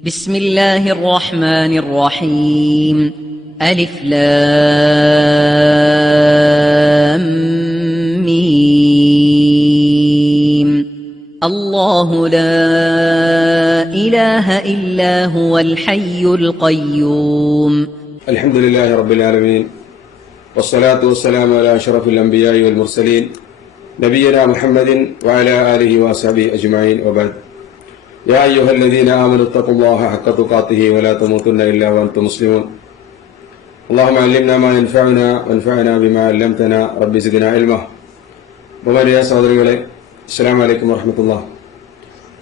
بسم الله الرحمن الرحيم ألف لام ميم الله لا إله إلا هو الحي القيوم الحمد لله رب العالمين والصلاة والسلام على أشرف الأنبياء والمرسلين نبينا محمد وعلى آله وصحبه أجمعين وبعد يا أيها الذين آمنوا اتقوا الله حق تقاته ولا تموتن إلا وأنتم مسلمون اللهم علمنا ما ينفعنا وانفعنا بما علمتنا رب زدنا علما ബഹുമാനിയായ സഹോദരികളെ അസ്സലാമു അലൈക്കും വറഹ്മത്തുള്ളാഹി.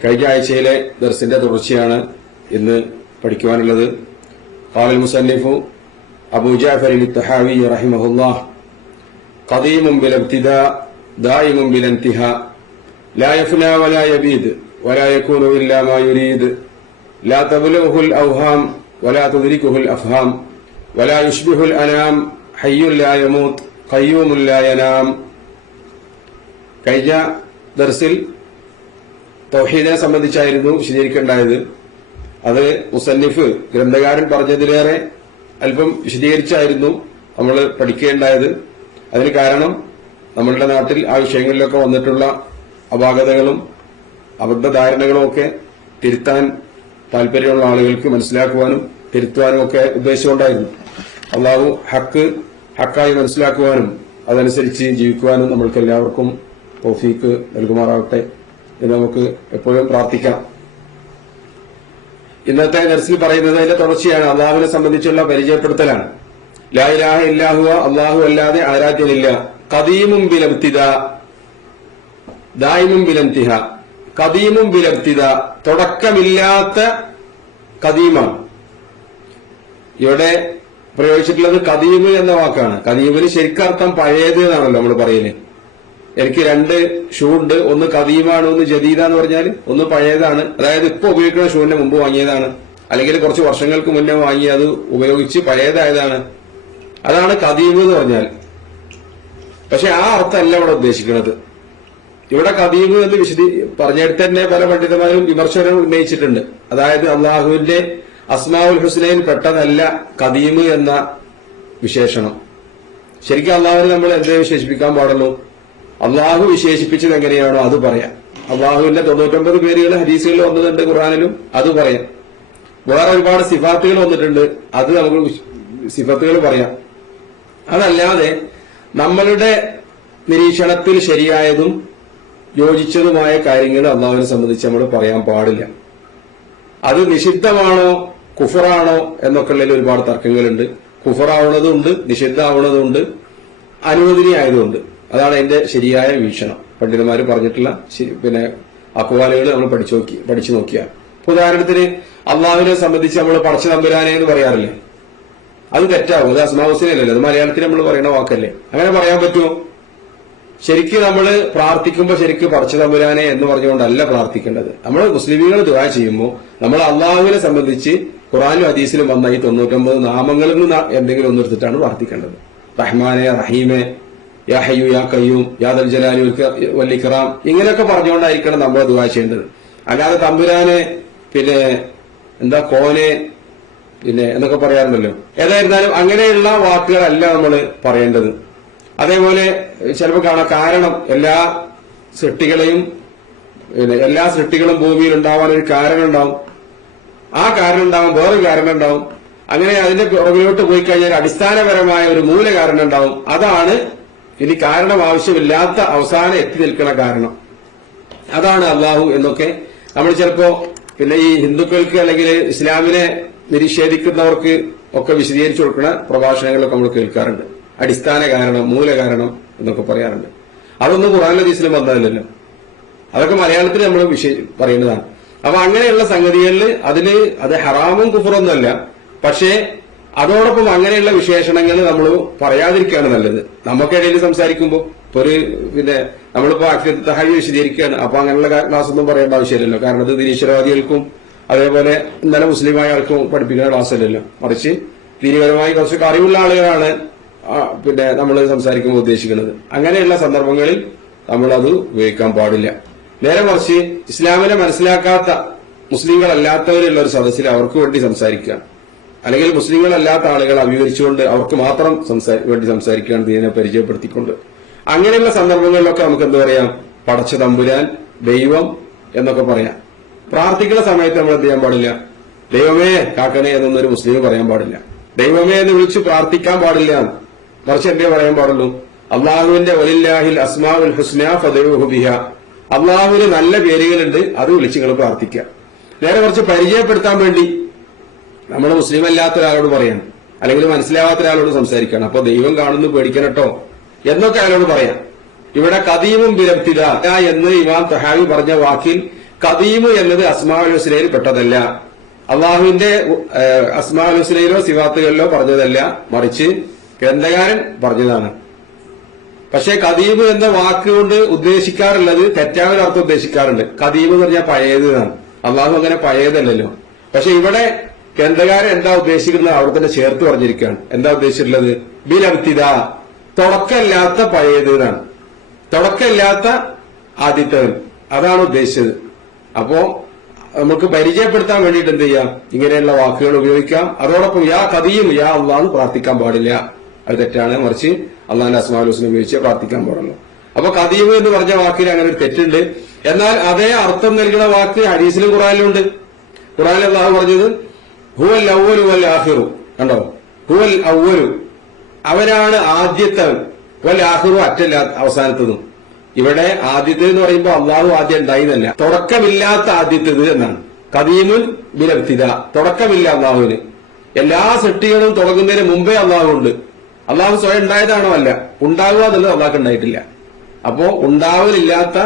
കഴിഞ്ഞ ആഴ്ചയിലെ ദർസിന്റെ തുടർച്ചയാണ് ഇന്ന് പഠിക്കുവാനുള്ളത്. قال المصنف أبو جعفر الطحاوي رحمه الله قديم بلا ابتداء دائم بلا انتهاء لا يفنى ولا يبيد ولا يكون إلا ما يريد لا تبلغه الأوهام ولا تدركه الأفهام ولا يشبه الأنام حي لا يموت قيوم لا ينام. കഴിഞ്ഞ ദർസിൽ തൗഹീദിനെ സംബന്ധിച്ചായിരുന്നു വിശദീകരിക്കേണ്ടത്. അത് മുസന്നിഫ് ഗ്രന്ഥകാരൻ പറഞ്ഞതിലേറെ അല്പം വിശദീകരിച്ചായിരുന്നു നമ്മൾ പഠിക്കേണ്ടത്. അതിന് കാരണം നമ്മളുടെ നാട്ടിൽ ആ വിഷയങ്ങളിലൊക്കെ വന്നിട്ടുള്ള അപാകതകളും അബദ്ധധാരണകളും ഒക്കെ തിരുത്താൻ താല്പര്യമുള്ള ആളുകൾക്ക് മനസ്സിലാക്കുവാനും തിരുത്തുവാനും ഒക്കെ ഉദ്ദേശിച്ചുകൊണ്ടായിരുന്നു. അള്ളാഹു ഹക്കായി മനസ്സിലാക്കുവാനും അതനുസരിച്ച് ജീവിക്കുവാനും നമ്മൾക്ക് എല്ലാവർക്കും തൗഫീക്ക് നൽകുമാറാവട്ടെ എന്ന് നമുക്ക് എപ്പോഴും പ്രാർത്ഥിക്കാം. ഇന്നത്തെ ദർസിൽ പറയുന്നത് അതിന്റെ തുടർച്ചയാണ്. അള്ളാഹുവിനെ സംബന്ധിച്ചുള്ള പരിചയപ്പെടുത്തലാണ്. ലാ ഇലാഹ ഇല്ലാ ഹുവ, അള്ളാഹു അല്ലാതെ ആരാധ്യനില്ല. ഖദീമും ബിൽ ഇബ്തിദാ ദായിമും ബിൽ ഇന്തിഹാ. ഖദീമും ബിൽ ഇബ്തിദാ, തുടക്കമില്ലാത്ത ഖദീമാണ്. ഇവിടെ പ്രയോഗിച്ചിട്ടുള്ളത് ഖദീമ് എന്ന വാക്കാണ്. ഖദീമിന് ശരിക്കർത്ഥം പഴയത് എന്നാണല്ലോ നമ്മൾ പറയല്. എനിക്ക് രണ്ട് ഷൂ ഉണ്ട്, ഒന്ന് ഖദീമാണ് ഒന്ന് ജദീദ എന്ന് പറഞ്ഞാൽ ഒന്ന് പഴയതാണ്, അതായത് ഇപ്പൊ ഉപയോഗിക്കുന്ന ഷൂവിന്റെ മുമ്പ് വാങ്ങിയതാണ്, അല്ലെങ്കിൽ കുറച്ച് വർഷങ്ങൾക്ക് മുന്നേ വാങ്ങി അത് ഉപയോഗിച്ച് പഴയതായതാണ്. അതാണ് ഖദീമ് എന്ന് പറഞ്ഞാൽ. പക്ഷെ ആ അർത്ഥമല്ല ഇവിടെ ഉദ്ദേശിക്കുന്നത്. ഇവിടെ ഖദീമ് എന്ന് പറഞ്ഞെടുത്ത് തന്നെ പല പണ്ഡിതന്മാരും വിമർശനം ഉന്നയിച്ചിട്ടുണ്ട്. അതായത് അള്ളാഹുവിന്റെ അസ്മാഉൽ ഹുസ്നയിൽ പെട്ടതല്ല ഖദീമ് എന്ന വിശേഷണം. ശരിക്കും അള്ളാഹുവിനെ നമ്മൾ എന്തേ വിശേഷിപ്പിക്കാൻ പാടുള്ളൂ? അള്ളാഹു വിശേഷിപ്പിച്ചത് എങ്ങനെയാണോ അത് പറയാം. അള്ളാഹുവിന്റെ 99 പേരുകൾ ഹദീസുകളിൽ വന്നിട്ടുണ്ട്, ഖുർആനിലും അത് പറയാം. വേറെ ഒരുപാട് സിഫാത്തുകൾ വന്നിട്ടുണ്ട്, അത് നമുക്ക് സിഫത്തുകൾ പറയാം. അതല്ലാതെ നമ്മളുടെ നിരീക്ഷണത്തിൽ ശരിയായതും യോജിച്ചതുമായ കാര്യങ്ങൾ അള്ളാഹുവിനെ സംബന്ധിച്ച് നമ്മൾ പറയാൻ പാടില്ല. അത് നിഷിദ്ധമാണോ കുഫറാണോ എന്നൊക്കെയുള്ളതിൽ ഒരുപാട് തർക്കങ്ങളുണ്ട്. കുഫറാവുന്നതുണ്ട്, നിഷിദ്ധാവുന്നതുണ്ട്, അനുവദനീയായതുണ്ട്. അതാണ് അതിന്റെ ശരിയായ വീക്ഷണം. പണ്ഡിതന്മാർ പറഞ്ഞിട്ടുള്ള അക്വാലുകൾ നമ്മൾ പഠിച്ചു നോക്കിയാൽ. ഉദാഹരണത്തിന് അള്ളാഹുവിനെ സംബന്ധിച്ച് നമ്മൾ പടച്ച തമ്പുരാനെ എന്ന് പറയാറില്ലേ? അത് തെറ്റാവും. അത് അസ്മാഹുസിനല്ലേ, അത് മലയാളത്തിൽ നമ്മൾ പറയുന്ന വാക്കല്ലേ? അങ്ങനെ പറയാൻ പറ്റുമോ? ശരിക്കും നമ്മൾ പ്രാർത്ഥിക്കുമ്പോൾ ശരിക്കും പടച്ച തമ്പുരാനെ എന്ന് പറഞ്ഞുകൊണ്ടല്ല പ്രാർത്ഥിക്കേണ്ടത്. നമ്മൾ മുസ്ലിമീങ്ങൾ ദുആ ചെയ്യുമ്പോൾ നമ്മൾ അള്ളാഹുവിനെ സംബന്ധിച്ച് ഖുർആനിലും ഹദീസിലും വന്ന ഈ 99 നാമങ്ങളിൽ നിന്ന് എന്തെങ്കിലും ഒന്നെടുത്തിട്ടാണ് പ്രാർത്ഥിക്കേണ്ടത്. റഹ്മാനെ, റഹീമെ, യാ ഹയ്യു യാ ഖയ്യൂം, യാ ദൽ ജലാലി വൽ ഇക്റാം, ഇങ്ങനെയൊക്കെ പറഞ്ഞുകൊണ്ടായിരിക്കണം നമ്മൾ ദുആ ചെയ്യേണ്ടത്. അല്ലാതെ തമ്പുരാനെ കോനെ എന്നൊക്കെ പറയാറുണ്ടല്ലോ. ഏതായിരുന്നാലും അങ്ങനെയുള്ള വാക്കുകളല്ല നമ്മൾ പറയേണ്ടത്. അതേപോലെ ചിലപ്പോൾ കാണാം കാരണം എല്ലാ സൃഷ്ടികളും ഭൂമിയിൽ ഉണ്ടാവാൻ ഒരു കാരണം ഉണ്ടാവും. ആ കാരണം ഉണ്ടാവും, വേറൊരു കാരണം ഉണ്ടാവും. അങ്ങനെ അതിന്റെ പുറകിലോട്ട് പോയി കഴിഞ്ഞാൽ അടിസ്ഥാനപരമായ ഒരു മൂല കാരണം ഉണ്ടാവും. അതാണ് ഇനി കാരണം ആവശ്യമില്ലാത്ത അവസാനം എത്തി നിൽക്കുന്ന കാരണം. അതാണ് അള്ളാഹു എന്നൊക്കെ നമ്മൾ ചിലപ്പോ ഈ ഹിന്ദുക്കൾക്ക് അല്ലെങ്കിൽ ഇസ്ലാമിനെ നിഷേധിക്കുന്നവർക്ക് ഒക്കെ വിശദീകരിച്ചു കൊടുക്കുന്ന പ്രഭാഷണങ്ങളൊക്കെ നമ്മൾ കേൾക്കാറുണ്ട്. അടിസ്ഥാന കാരണം, മൂല കാരണം എന്നൊക്കെ പറയാറുണ്ട്. അതൊന്നും ഖുർആനിലും ഹദീസിലും വന്നതല്ലല്ലോ. അതൊക്കെ മലയാളത്തിൽ നമ്മൾ പറയുന്നതാണ്. അപ്പൊ അങ്ങനെയുള്ള സംഗതികളിൽ അത് ഹറാമും കുഫറൊന്നുമല്ല. പക്ഷേ അതോടൊപ്പം അങ്ങനെയുള്ള വിശേഷണങ്ങൾ നമ്മൾ പറയാതിരിക്കുകയാണ് നല്ലത്. നമുക്കിടയിൽ സംസാരിക്കുമ്പോൾ നമ്മളിപ്പോ തഹയ്യ വിശദീകരിക്കുകയാണ്. അപ്പൊ അങ്ങനെയുള്ള ക്ലാസ് ഒന്നും പറയേണ്ട ആവശ്യമില്ലല്ലോ. കാരണം അത് നിരീശ്വരവാദികൾക്കും അതേപോലെ ഇന്നലെ മുസ്ലിമായ ആൾക്കും പഠിപ്പിക്കുന്ന ക്ലാസ് അല്ലല്ലോ. മറിച്ച് ദീനപരമായി കുറച്ചൊക്കെ അറിവുള്ള ആളുകളാണ് നമ്മൾ സംസാരിക്കുമ്പോൾ ഉദ്ദേശിക്കുന്നത്. അങ്ങനെയുള്ള സന്ദർഭങ്ങളിൽ നമ്മൾ അത് ഉപയോഗിക്കാൻ പാടില്ല. നേരെ മറിച്ച് ഇസ്ലാമിനെ മനസ്സിലാക്കാത്ത മുസ്ലിങ്ങളല്ലാത്തവരുള്ള ഒരു സദസ്സിൽ അവർക്ക് വേണ്ടി സംസാരിക്കുക, അല്ലെങ്കിൽ മുസ്ലിങ്ങളല്ലാത്ത ആളുകൾ അഭിമുഖീകരിച്ചുകൊണ്ട് അവർക്ക് മാത്രം വേണ്ടി സംസാരിക്കുകയാണ് ദീനിനെ പരിചയപ്പെടുത്തിക്കൊണ്ട്. അങ്ങനെയുള്ള സന്ദർഭങ്ങളിലൊക്കെ നമുക്ക് എന്താ പറയാം, പടച്ച തമ്പുരാൻ, ദൈവം എന്നൊക്കെ പറയാം. പ്രാർത്ഥിക്കുന്ന സമയത്ത് നമ്മൾ എന്ത് ചെയ്യാൻ പാടില്ല, ദൈവമേ കാക്കണേ എന്നൊന്നൊരു മുസ്ലിം പറയാൻ പാടില്ല. ദൈവമേ എന്ന് വിളിച്ച് പ്രാർത്ഥിക്കാൻ പാടില്ല. മറിച്ച് എന്തേ പറയാൻ പാടുള്ളൂ, അള്ളാഹുവിന്റെ വലില്ലാഹിൽ അസ്മാഉൽ ഹുസ്ന ഫദഉഹു ബിഹ, അള്ളാഹുവിന് നല്ല പേരുകളുണ്ട്, അത് വിളിച്ച് നിങ്ങൾ പ്രാർത്ഥിക്കുക. നേരെ കുറച്ച് പരിചയപ്പെടുത്താൻ വേണ്ടി നമ്മൾ മുസ്ലിം അല്ലാത്ത ഒരാളോട് പറയാം, അല്ലെങ്കിൽ മനസ്സിലാവാത്ത ഒരാളോട് സംസാരിക്കണം. അപ്പൊ ദൈവം കാണുന്നു പേടിക്കണട്ടോ എന്നൊക്കെ അയാളോട് പറയാം. ഇവിടെ കദീമും ബിലബ്തിദ എന്ന് ഇമാം തഹാവി പറഞ്ഞ വാക്കിൽ കദീമു എന്നത് അസ്മാഉൽ ഹുസ്നയിൽ പെട്ടതല്ല, അള്ളാഹുവിന്റെ അസ്മാഉൽ ഹുസ്നയിലോ സിഫാത്തുകളിലോ പറഞ്ഞതല്ല, മറിച്ച് ഗ്രന്ഥകാരൻ പറഞ്ഞതാണ്. പക്ഷെ കദീമ് എന്ന വാക്കുകൊണ്ട് ഉദ്ദേശിക്കാറുള്ളത് തെറ്റായ ഒരു അർത്ഥം ഉദ്ദേശിക്കാറുണ്ട്. കദീമ് എന്ന് പറഞ്ഞാൽ പഴയതാണ്, അള്ളാഹു അങ്ങനെ പഴയതല്ലല്ലോ. പക്ഷെ ഇവിടെ ഗ്രന്ഥകാരൻ എന്താ ഉദ്ദേശിക്കുന്നത് അവിടെ തന്നെ ചേർത്ത് പറഞ്ഞിരിക്കുകയാണ്. എന്താ ഉദ്ദേശിച്ചിട്ടുള്ളത്, ബിലബ്തിദ, തുടക്കമില്ലാത്ത പഴയത് എന്നാണ്, തുടക്കമില്ലാത്ത ആദ്യത്തവൻ, അതാണ് ഉദ്ദേശിച്ചത്. അപ്പോ നമുക്ക് പരിചയപ്പെടുത്താൻ വേണ്ടിയിട്ട് എന്ത് ചെയ്യാം, ഇങ്ങനെയുള്ള വാക്കുകൾ ഉപയോഗിക്കാം. അതോടൊപ്പം യാ കദീം യാ അള്ളാഹ് പ്രാർത്ഥിക്കാൻ പാടില്ല, അത് തെറ്റാണ്. മറിച്ച് അള്ളാഹിന്റെ അസ്മാഉൽ ഹുസ്ന ഉപയോഗിച്ച് പ്രാർത്ഥിക്കാൻ പാടുള്ളൂ. അപ്പൊ കദീം എന്ന് പറഞ്ഞ വാക്കിൽ അങ്ങനെ ഒരു തെറ്റുണ്ട്. എന്നാൽ അതേ അർത്ഥം നൽകുന്ന വാക്ക് ഹദീസിലും ഖുർആനിലും ഉണ്ട്. ഖുർആനിൽ അള്ളാഹു പറഞ്ഞത് ഹുവൽ അവ്വലു വൽ ആഖിറു, കണ്ടോ, ഹുവൽ അവ്വലു, അവനാണ് ആദ്യത്തവൻ, വൽ ആഖിറു അറ്റല്ലാത്ത അവസാനത്തതും. ഇവിടെ ആദ്യത്തേത് എന്ന് പറയുമ്പോൾ അള്ളാഹു ആദ്യം ഉണ്ടായിരുന്നല്ല, തുടക്കമില്ലാത്ത ആദ്യത്തേത് എന്നാണ്. കദീമുൻ ബിലബ്തിദ, തുടക്കമില്ല അള്ളാഹുവിന്. എല്ലാ സൃഷ്ടികളും തുടങ്ങുന്നതിന് മുമ്പേ അള്ളാഹു ഉണ്ട്. അള്ളാഹു സ്വയം ഉണ്ടായതാണോ? അല്ല, ഉണ്ടാവുക എന്നുള്ളത് അള്ളാഹ് ഉണ്ടായിട്ടില്ല. അപ്പോ ഉണ്ടാവലില്ലാത്ത,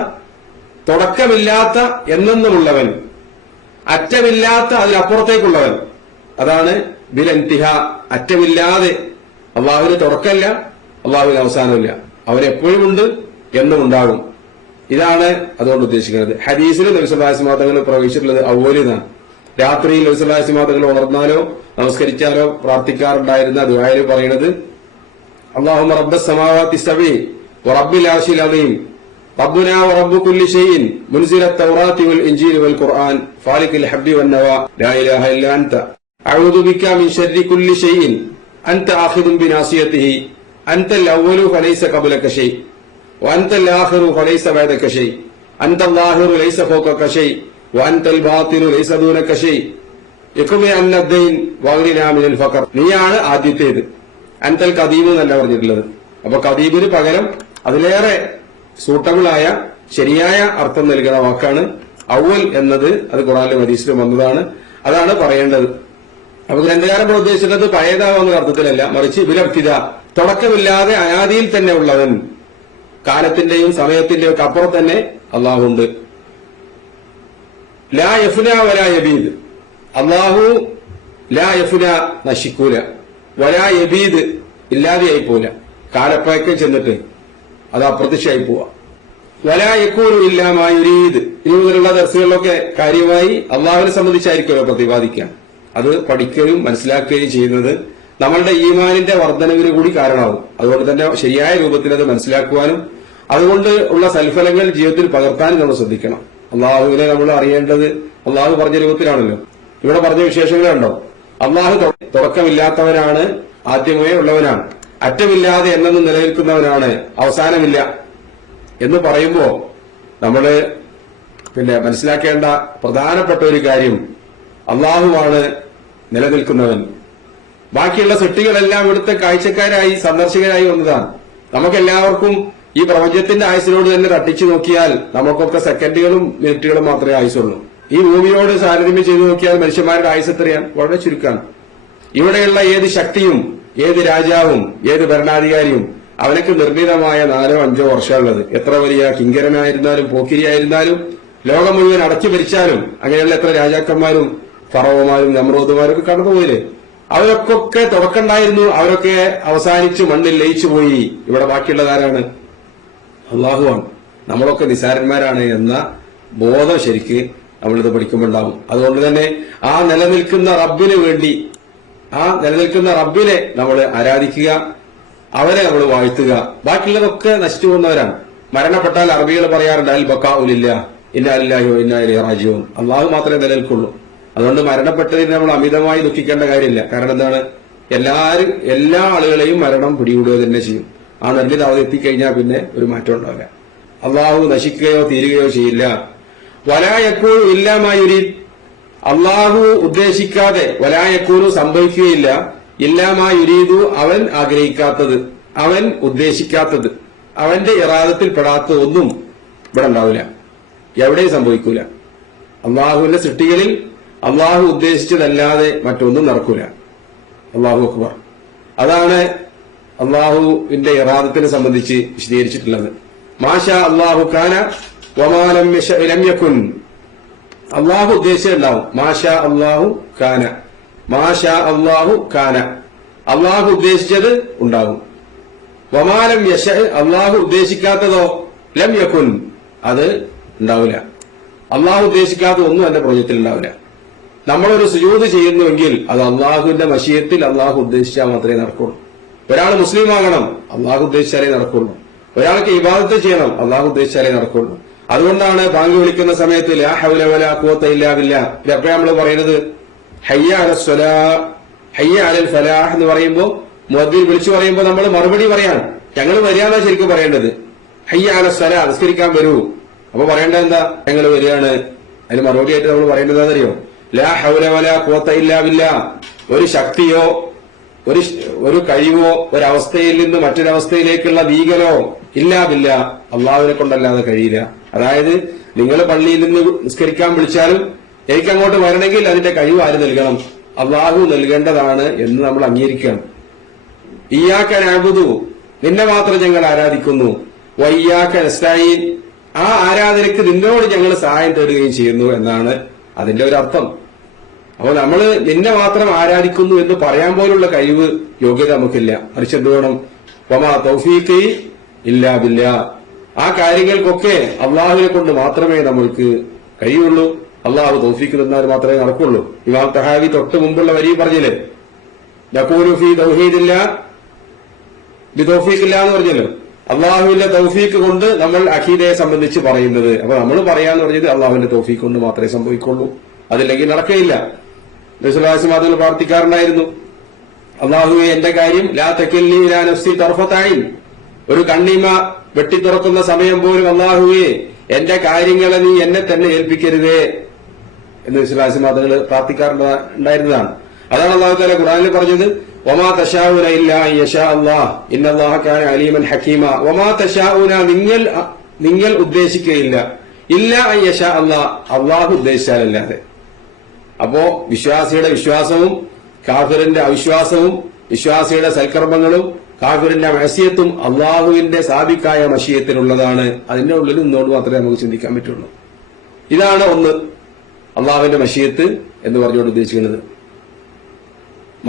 തുടക്കമില്ലാത്ത, എന്നെന്നുമുള്ളവൻ, അറ്റമില്ലാത്ത, അതിനപ്പുറത്തേക്കുള്ളവൻ, അതാണ് ബിലൻതിഹ, അറ്റമില്ലാതെ. അള്ളാഹുവിന് തുടക്കമില്ല, അള്ളാഹുവിന് അവസാനമില്ല, അവൻ എപ്പോഴും ഉണ്ട്, എന്നും ഉണ്ടാകും. ഇതാണ് അതുകൊണ്ട് ഉദ്ദേശിക്കുന്നത്. ഹദീസിൽ നബി സല്ലല്ലാഹു അലൈഹി വസല്ലം തങ്ങൾ പ്രവേശിച്ചിട്ടുള്ളത് അവ്വലിനാണ്. രാത്രിയിൽ നബി സല്ലല്ലാഹു അലൈഹി വസല്ലം തങ്ങൾ ഉണർന്നാലോ നമസ്കരിച്ചാലോ പ്രാർത്ഥിക്കാറുണ്ടായിരുന്ന ദുആയിൽ പറയുന്നത് അല്ലാഹുമ്മ റബ്ബസ് സമാവാതി സബഇ വറബ്ബിൽ അർശിൽ അദീം റബ്ബുനാ വറബ്ബു കുല്ലി ഷൈഇൻ മുൻസിലത് തൗറാത്തി വൽ ഇൻജീൽ വൽ ഖുർആൻ ഫാലിഖിൽ ഹബ്ബി വൻ നവാ ലാ ഇലാഹ ഇല്ലാ അൻത അഊദു ബിക മിൻ ശർരി കുല്ലി ഷൈഇൻ അൻത ആഖിദുൻ ബിനാസിയതിഹി അൻതൽ അവ്വലു ഫലൈസ ഖബ്ലക ഷൈ وأنت الآخر فليس بعدك شيء أنت الظاهر ليس فوقك شيء وأنت الباطن ليس دونك شيء يقضي عنا الدين واغننا من الفقر. നീയാണ് ആദ്യത്തേത്. അൻതൽ കദീം എന്നല്ല പറഞ്ഞിട്ടുള്ളത്. അപ്പൊ കദീമിന് പകരം അതിലേറെ സൂട്ടബിളായ ശരിയായ അർത്ഥം നൽകുന്ന വാക്കാണ് അവൽ എന്നത്. അത് ഖുർആനിലും ഹദീസിലും വന്നതാണ്, അതാണ് പറയേണ്ടത്. അപ്പൊ ഗ്രന്ഥകാരൻ ഉദ്ദേശിക്കുന്നത് പഴയതാവുന്ന അർത്ഥത്തിലല്ല, മറിച്ച് ബിലബ്തിദ, തുടക്കമില്ലാതെ അനാദിയിൽ തന്നെ ഉള്ളവൻ, കാലത്തിന്റെയും സമയത്തിന്റെയും ഒക്കെ അപ്പുറം തന്നെ അള്ളാഹു ഉണ്ട്. ലാ യഫ്ന വലാ യബീദ്, അള്ളാഹു ലാ യഫ്ന നശിക്കൂല, വലാ യബീദ് ഇല്ലാതെയായി പോല, കാലപ്പഴക്കം ചെന്നിട്ട് അത് അപ്രത്യക്ഷമായി പോവാ. വലാ യകൂനു ഇല്ലാ മാ യുരീദ്. ഇനി മുതലുള്ള ദർസുകളിലൊക്കെ കാര്യമായി അള്ളാഹുവിനെ സംബന്ധിച്ചായിരിക്കുമല്ലോ പ്രതിപാദിക്കുക. അത് പഠിക്കുകയും മനസ്സിലാക്കുകയും ചെയ്യുന്നത് നമ്മളുടെ ഈമാനിന്റെ വർധനവിന് കൂടി കാരണമാകും. അതുകൊണ്ട് തന്നെ ശരിയായ രൂപത്തിൽ അത് മനസ്സിലാക്കുവാനും അതുകൊണ്ട് ഉള്ള സൽഫലങ്ങൾ ജീവിതത്തിൽ പകർത്താനും നമ്മൾ ശ്രദ്ധിക്കണം. അള്ളാഹുവിനെ നമ്മൾ അറിയേണ്ടത് അള്ളാഹു പറഞ്ഞ രൂപത്തിലാണല്ലോ. ഇവിടെ പറഞ്ഞ വിശേഷങ്ങളുണ്ടോ, അള്ളാഹു തുടക്കമില്ലാത്തവനാണ്, ആദ്യമേ ഉള്ളവനാണ്, അറ്റമില്ലാതെ എന്നെന്നും നിലനിൽക്കുന്നവനാണ്, അവസാനമില്ല എന്ന് പറയുമ്പോ നമ്മള് മനസ്സിലാക്കേണ്ട പ്രധാനപ്പെട്ട ഒരു കാര്യം, അള്ളാഹുവാണ് നിലനിൽക്കുന്നവൻ. ബാക്കിയുള്ള സൃഷ്ടികളെല്ലാം ഇവിടുത്തെ കാഴ്ചക്കാരായി സന്ദർശകരായി വന്നതാണ്. നമുക്കെല്ലാവർക്കും ഈ പ്രപഞ്ചത്തിന്റെ ആയുസിനോട് തന്നെ തട്ടിച്ചു നോക്കിയാൽ നമുക്കൊക്കെ സെക്കൻഡുകളും മിനിറ്റുകളും മാത്രമേ ആയുസുള്ളൂ. ഈ ഭൂമിയോട് താരതമ്യം ചെയ്തു നോക്കിയാൽ മനുഷ്യന്മാരുടെ ആയുസ് എത്രയാണ്? വളരെ ചുരുക്കമാണ്. ഇവിടെയുള്ള ഏത് ശക്തിയും ഏത് രാജാവും ഏത് ഭരണാധികാരിയും അവനക്ക് നിർണീതമായ 4-5 വർഷമുള്ളത്. എത്ര വലിയ കിങ്കരനായിരുന്നാലും പോക്കിരിയായിരുന്നാലും ലോകം മുഴുവൻ അടച്ചു ഭരിച്ചാലും അങ്ങനെയുള്ള എത്ര രാജാക്കന്മാരും ഫറവോമാരും നമ്രൂദുമാരും ഒക്കെ കടന്നുപോയില്ലേ? അവരൊക്കെ തുടക്കമുണ്ടായിരുന്നു, അവരൊക്കെ അവസാനിച്ച് മണ്ണിൽ ലയിച്ചു പോയി. ഇവിടെ ബാക്കിയുള്ളതാരാണ്? അള്ളാഹുവാണ്. നമ്മളൊക്കെ നിസാരന്മാരാണ് എന്ന ബോധം ശരിക്ക് നമ്മളിത് പഠിക്കുമ്പോണ്ടാവും. അതുകൊണ്ട് തന്നെ ആ നിലനിൽക്കുന്ന റബ്ബിന് വേണ്ടി, ആ നിലനിൽക്കുന്ന റബ്ബിനെ നമ്മൾ ആരാധിക്കുക, അവരെ നമ്മൾ വാഴ്ത്തുക. ബാക്കിയുള്ളതൊക്കെ നശിച്ചു പോകുന്നവരാണ്. മരണപ്പെട്ടാൽ അറബികൾ പറയാറുണ്ട് അൽ ബക്കാഉലില്ല, ഇന്നാ ലില്ലാഹി വ ഇന്നാ ഇലൈഹി റാജിഊൻ. അള്ളാഹു മാത്രമേ നിലനിൽക്കുള്ളൂ. അതുകൊണ്ട് മരണപ്പെട്ടതിന് നമ്മൾ അമിതമായി ദുഃഖിക്കേണ്ട കാര്യമില്ല. കാരണം എന്താണ്, എല്ലാ ആളുകളെയും മരണം പിടികൂടുക തന്നെ ചെയ്യും. ആ നിർണിത അവധി എത്തിക്കഴിഞ്ഞാൽ പിന്നെ ഒരു മാറ്റം ഉണ്ടാവില്ല. അള്ളാഹു നശിക്കുകയോ തീരുകയോ ചെയ്യില്ല. വലാ യകൂനു ഇല്ലാ മാ യുരീദ്, അള്ളാഹു ഉദ്ദേശിക്കാതെ വലാ യകൂനു സംഭവിക്കുകയില്ല ഇല്ലാ മാ യുരീദു, അവൻ ആഗ്രഹിക്കാത്തത്, അവൻ ഉദ്ദേശിക്കാത്തത്, അവന്റെ ഇറാദത്തിൽ പെടാത്ത ഒന്നും ഇവിടെ ഉണ്ടാവില്ല, എവിടെയും സംഭവിക്കൂല. അള്ളാഹുവിന്റെ സൃഷ്ടികളിൽ അള്ളാഹു ഉദ്ദേശിച്ചതല്ലാതെ മറ്റൊന്നും നടക്കൂല. അള്ളാഹു അക്ബർ. അതാണ് അള്ളാഹുവിന്റെ ഇറാദത്തിനെ സംബന്ധിച്ച് വിശദീകരിച്ചിട്ടുള്ളത്. മാഷാ അള്ളാഹു കാന വമാ ലം യശഅ ലം യകുൻ. അള്ളാഹു ഉദ്ദേശിച്ചുണ്ടാവും. മാഷാ അള്ളാഹു കാന, മാഷാ അള്ളാഹു കാന, അള്ളാഹു ഉദ്ദേശിച്ചത് ഉണ്ടാകും. വമാ ലം യശഅ, അള്ളാഹു ഉദ്ദേശിക്കാത്തതോ ലം യകുൻ, അത് ഉണ്ടാവില്ല. അള്ളാഹു ഉദ്ദേശിക്കാത്ത ഒന്നും എന്റെ പ്രോജക്റ്റിൽ ഉണ്ടാവില്ല. നമ്മളൊരു സുജൂദ് ചെയ്യുന്നുവെങ്കിൽ അത് അള്ളാഹുവിന്റെ മശീയത്തിൽ അള്ളാഹു ഉദ്ദേശിച്ചാൽ മാത്രമേ നടക്കുള്ളൂ. ഒരാൾ മുസ്ലിം ആകണം, അള്ളാഹു ഉദ്ദേശിച്ചാലേ നടക്കുള്ളൂ. ഒരാൾക്ക് ഇബാദത്ത് ചെയ്യണം, അള്ളാഹു ഉദ്ദേശിച്ചാലേ നടക്കുള്ളൂ. അതുകൊണ്ടാണ് ബാങ്ക് വിളിക്കുന്ന സമയത്ത് ലാ ഹൗല വലാ ഖുവത ഇല്ലാ ബില്ലാ, ഇതൊക്കെ നമ്മൾ പറയുന്നത് ഹയ്യ അലസ് സ്വലാ ഹയ്യ അലൽ ഫലാഹ് എന്ന് പറയുമ്പോൾ മുഅദ്ദിൻ വിളിച്ചു പറയുമ്പോൾ നമ്മൾ മറുപടി പറയാണ്. ഞങ്ങൾ വരികയാണോ ശരിക്കും പറയേണ്ടത്? ഹയ്യ അലസ് സ്വലാ, നിസ്കരിക്കാൻ വരൂ. അപ്പൊ പറയേണ്ടത് എന്താ? ഞങ്ങൾ വരികയാണ്. അതിന് മറുപടി ആയിട്ട് നമ്മൾ പറയേണ്ടത് എന്താണെന്നറിയോ? ലാ ഹൗല വലാ ഖുവത ഇല്ലാ ബില്ലാ, ഒരു ശക്തിയോ ഒരു കഴിവോ ഒരവസ്ഥയിൽ നിന്ന് മറ്റൊരവസ്ഥയിലേക്കുള്ള നീകലോ ഇല്ലാ ബില്ലാ, അള്ളാഹുവിനെ കൊണ്ടല്ലാതെ കഴിയില്ല. അതായത് നിങ്ങൾ പള്ളിയിൽ നിന്ന് നിസ്കരിക്കാൻ വിളിച്ചാലും എനിക്ക് അങ്ങോട്ട് വരണമെങ്കിൽ അതിന്റെ കഴിവ് ആര് നൽകണം? അള്ളാഹു നൽകേണ്ടതാണ് എന്ന് നമ്മൾ അംഗീകരിക്കണം. ഇയ്യാക നഅ്ബുദു, നിന്നെ മാത്രം ഞങ്ങൾ ആരാധിക്കുന്നു. വഇയ്യാക നസ്തഈൻ, ആ ആരാധനയ്ക്ക് നിന്നോട് ഞങ്ങൾ സഹായം തേടുകയും ചെയ്യുന്നു എന്നാണ് അതിന്റെ ഒരു അർത്ഥം. അപ്പോൾ നമ്മൾ നിന്നെ മാത്രം ആരാധിക്കുന്നു എന്ന് പറയാൻ പോലുള്ള കഴിവ്, യോഗ്യത നമുക്കില്ല. മറിച്ച് എന്ത് വേണം? വമാ തൗഫീഖി ഇല്ലാ ബില്ലാ, ആ കാര്യങ്ങൾക്കൊക്കെ അള്ളാഹുവിനെ കൊണ്ട് മാത്രമേ നമ്മൾക്ക് കഴിയുള്ളൂ. അള്ളാഹു തൗഫീഖ് തന്നാൽ മാത്രമേ നടക്കുള്ളൂ. ഇമാം തഹാവി തൊട്ട് മുമ്പുള്ള വരി പറഞ്ഞില്ലേ, നഖൂലു ഫീ തൗഹീദില്ലാ ബിതൗഫീഖില്ലാ എന്ന് പറഞ്ഞല്ലോ. അള്ളാഹുവിന്റെ തൗഫീഖ് കൊണ്ട് നമ്മൾ അഖീദയെ സംബന്ധിച്ച് പറയുന്നത്. അപ്പൊ നമ്മൾ പറയാന്ന് പറഞ്ഞത് അള്ളാഹുവിന്റെ തൗഫീഖ് കൊണ്ട് മാത്രമേ സംഭവിക്കുള്ളൂ, അതില്ലെങ്കിൽ നടക്കുകയില്ല. റസൂലുള്ളാഹി പ്രാർത്ഥിക്കാറുണ്ടായിരുന്നു, അള്ളാഹുവെ എന്റെ കാര്യം ലാ തകിൽനി ഇലാ നഫ്സി തർഫത ഐൻ, ഒരു കണ്ണിമ വെട്ടിത്തുറക്കുന്ന സമയം പോലും അള്ളാഹുവെ എന്റെ കാര്യങ്ങളെ നീ എന്നെ തന്നെ ഏൽപ്പിക്കരുതേ എന്ന് റസൂലുള്ളാഹി പ്രാർത്ഥിക്കാറുണ്ടായിരുന്നതാണ്. അതാണ് അല്ലാഹു തആല ഖുർആനിൽ പറഞ്ഞത്, വമാ തശാഊന ഇല്ലാ അൻ യശാ അല്ലാഹ് ഇന്നല്ലാഹ കാന അലീമൻ ഹകീമ. വമാ തശാഊന, നിങ്ങൾ ഉദ്ദേശിക്കുകയില്ല, ഇല്ലാ അൻ യശാ അല്ലാഹ്, അള്ളാഹു ഉദ്ദേശിച്ചാലല്ലാതെ. അപ്പോ വിശ്വാസിയുടെ വിശ്വാസവും കാഫിറിന്റെ അവിശ്വാസവും വിശ്വാസിയുടെ സൽക്കർമ്മങ്ങളും കാഫിറിന്റെ മഅസിയത്തും അള്ളാഹുവിന്റെ സാബിക്കായ മശീയത്തിനുള്ളതാണ്. അതിന്റെ ഉള്ളിൽ നിന്നോട് മാത്രമേ നമുക്ക് ചിന്തിക്കാൻ പറ്റുള്ളൂ. ഇതാണ് ഒന്ന് അള്ളാഹുവിന്റെ മശീയത്ത് എന്ന് പറഞ്ഞുകൊണ്ട് ഉദ്ദേശിക്കുന്നത്.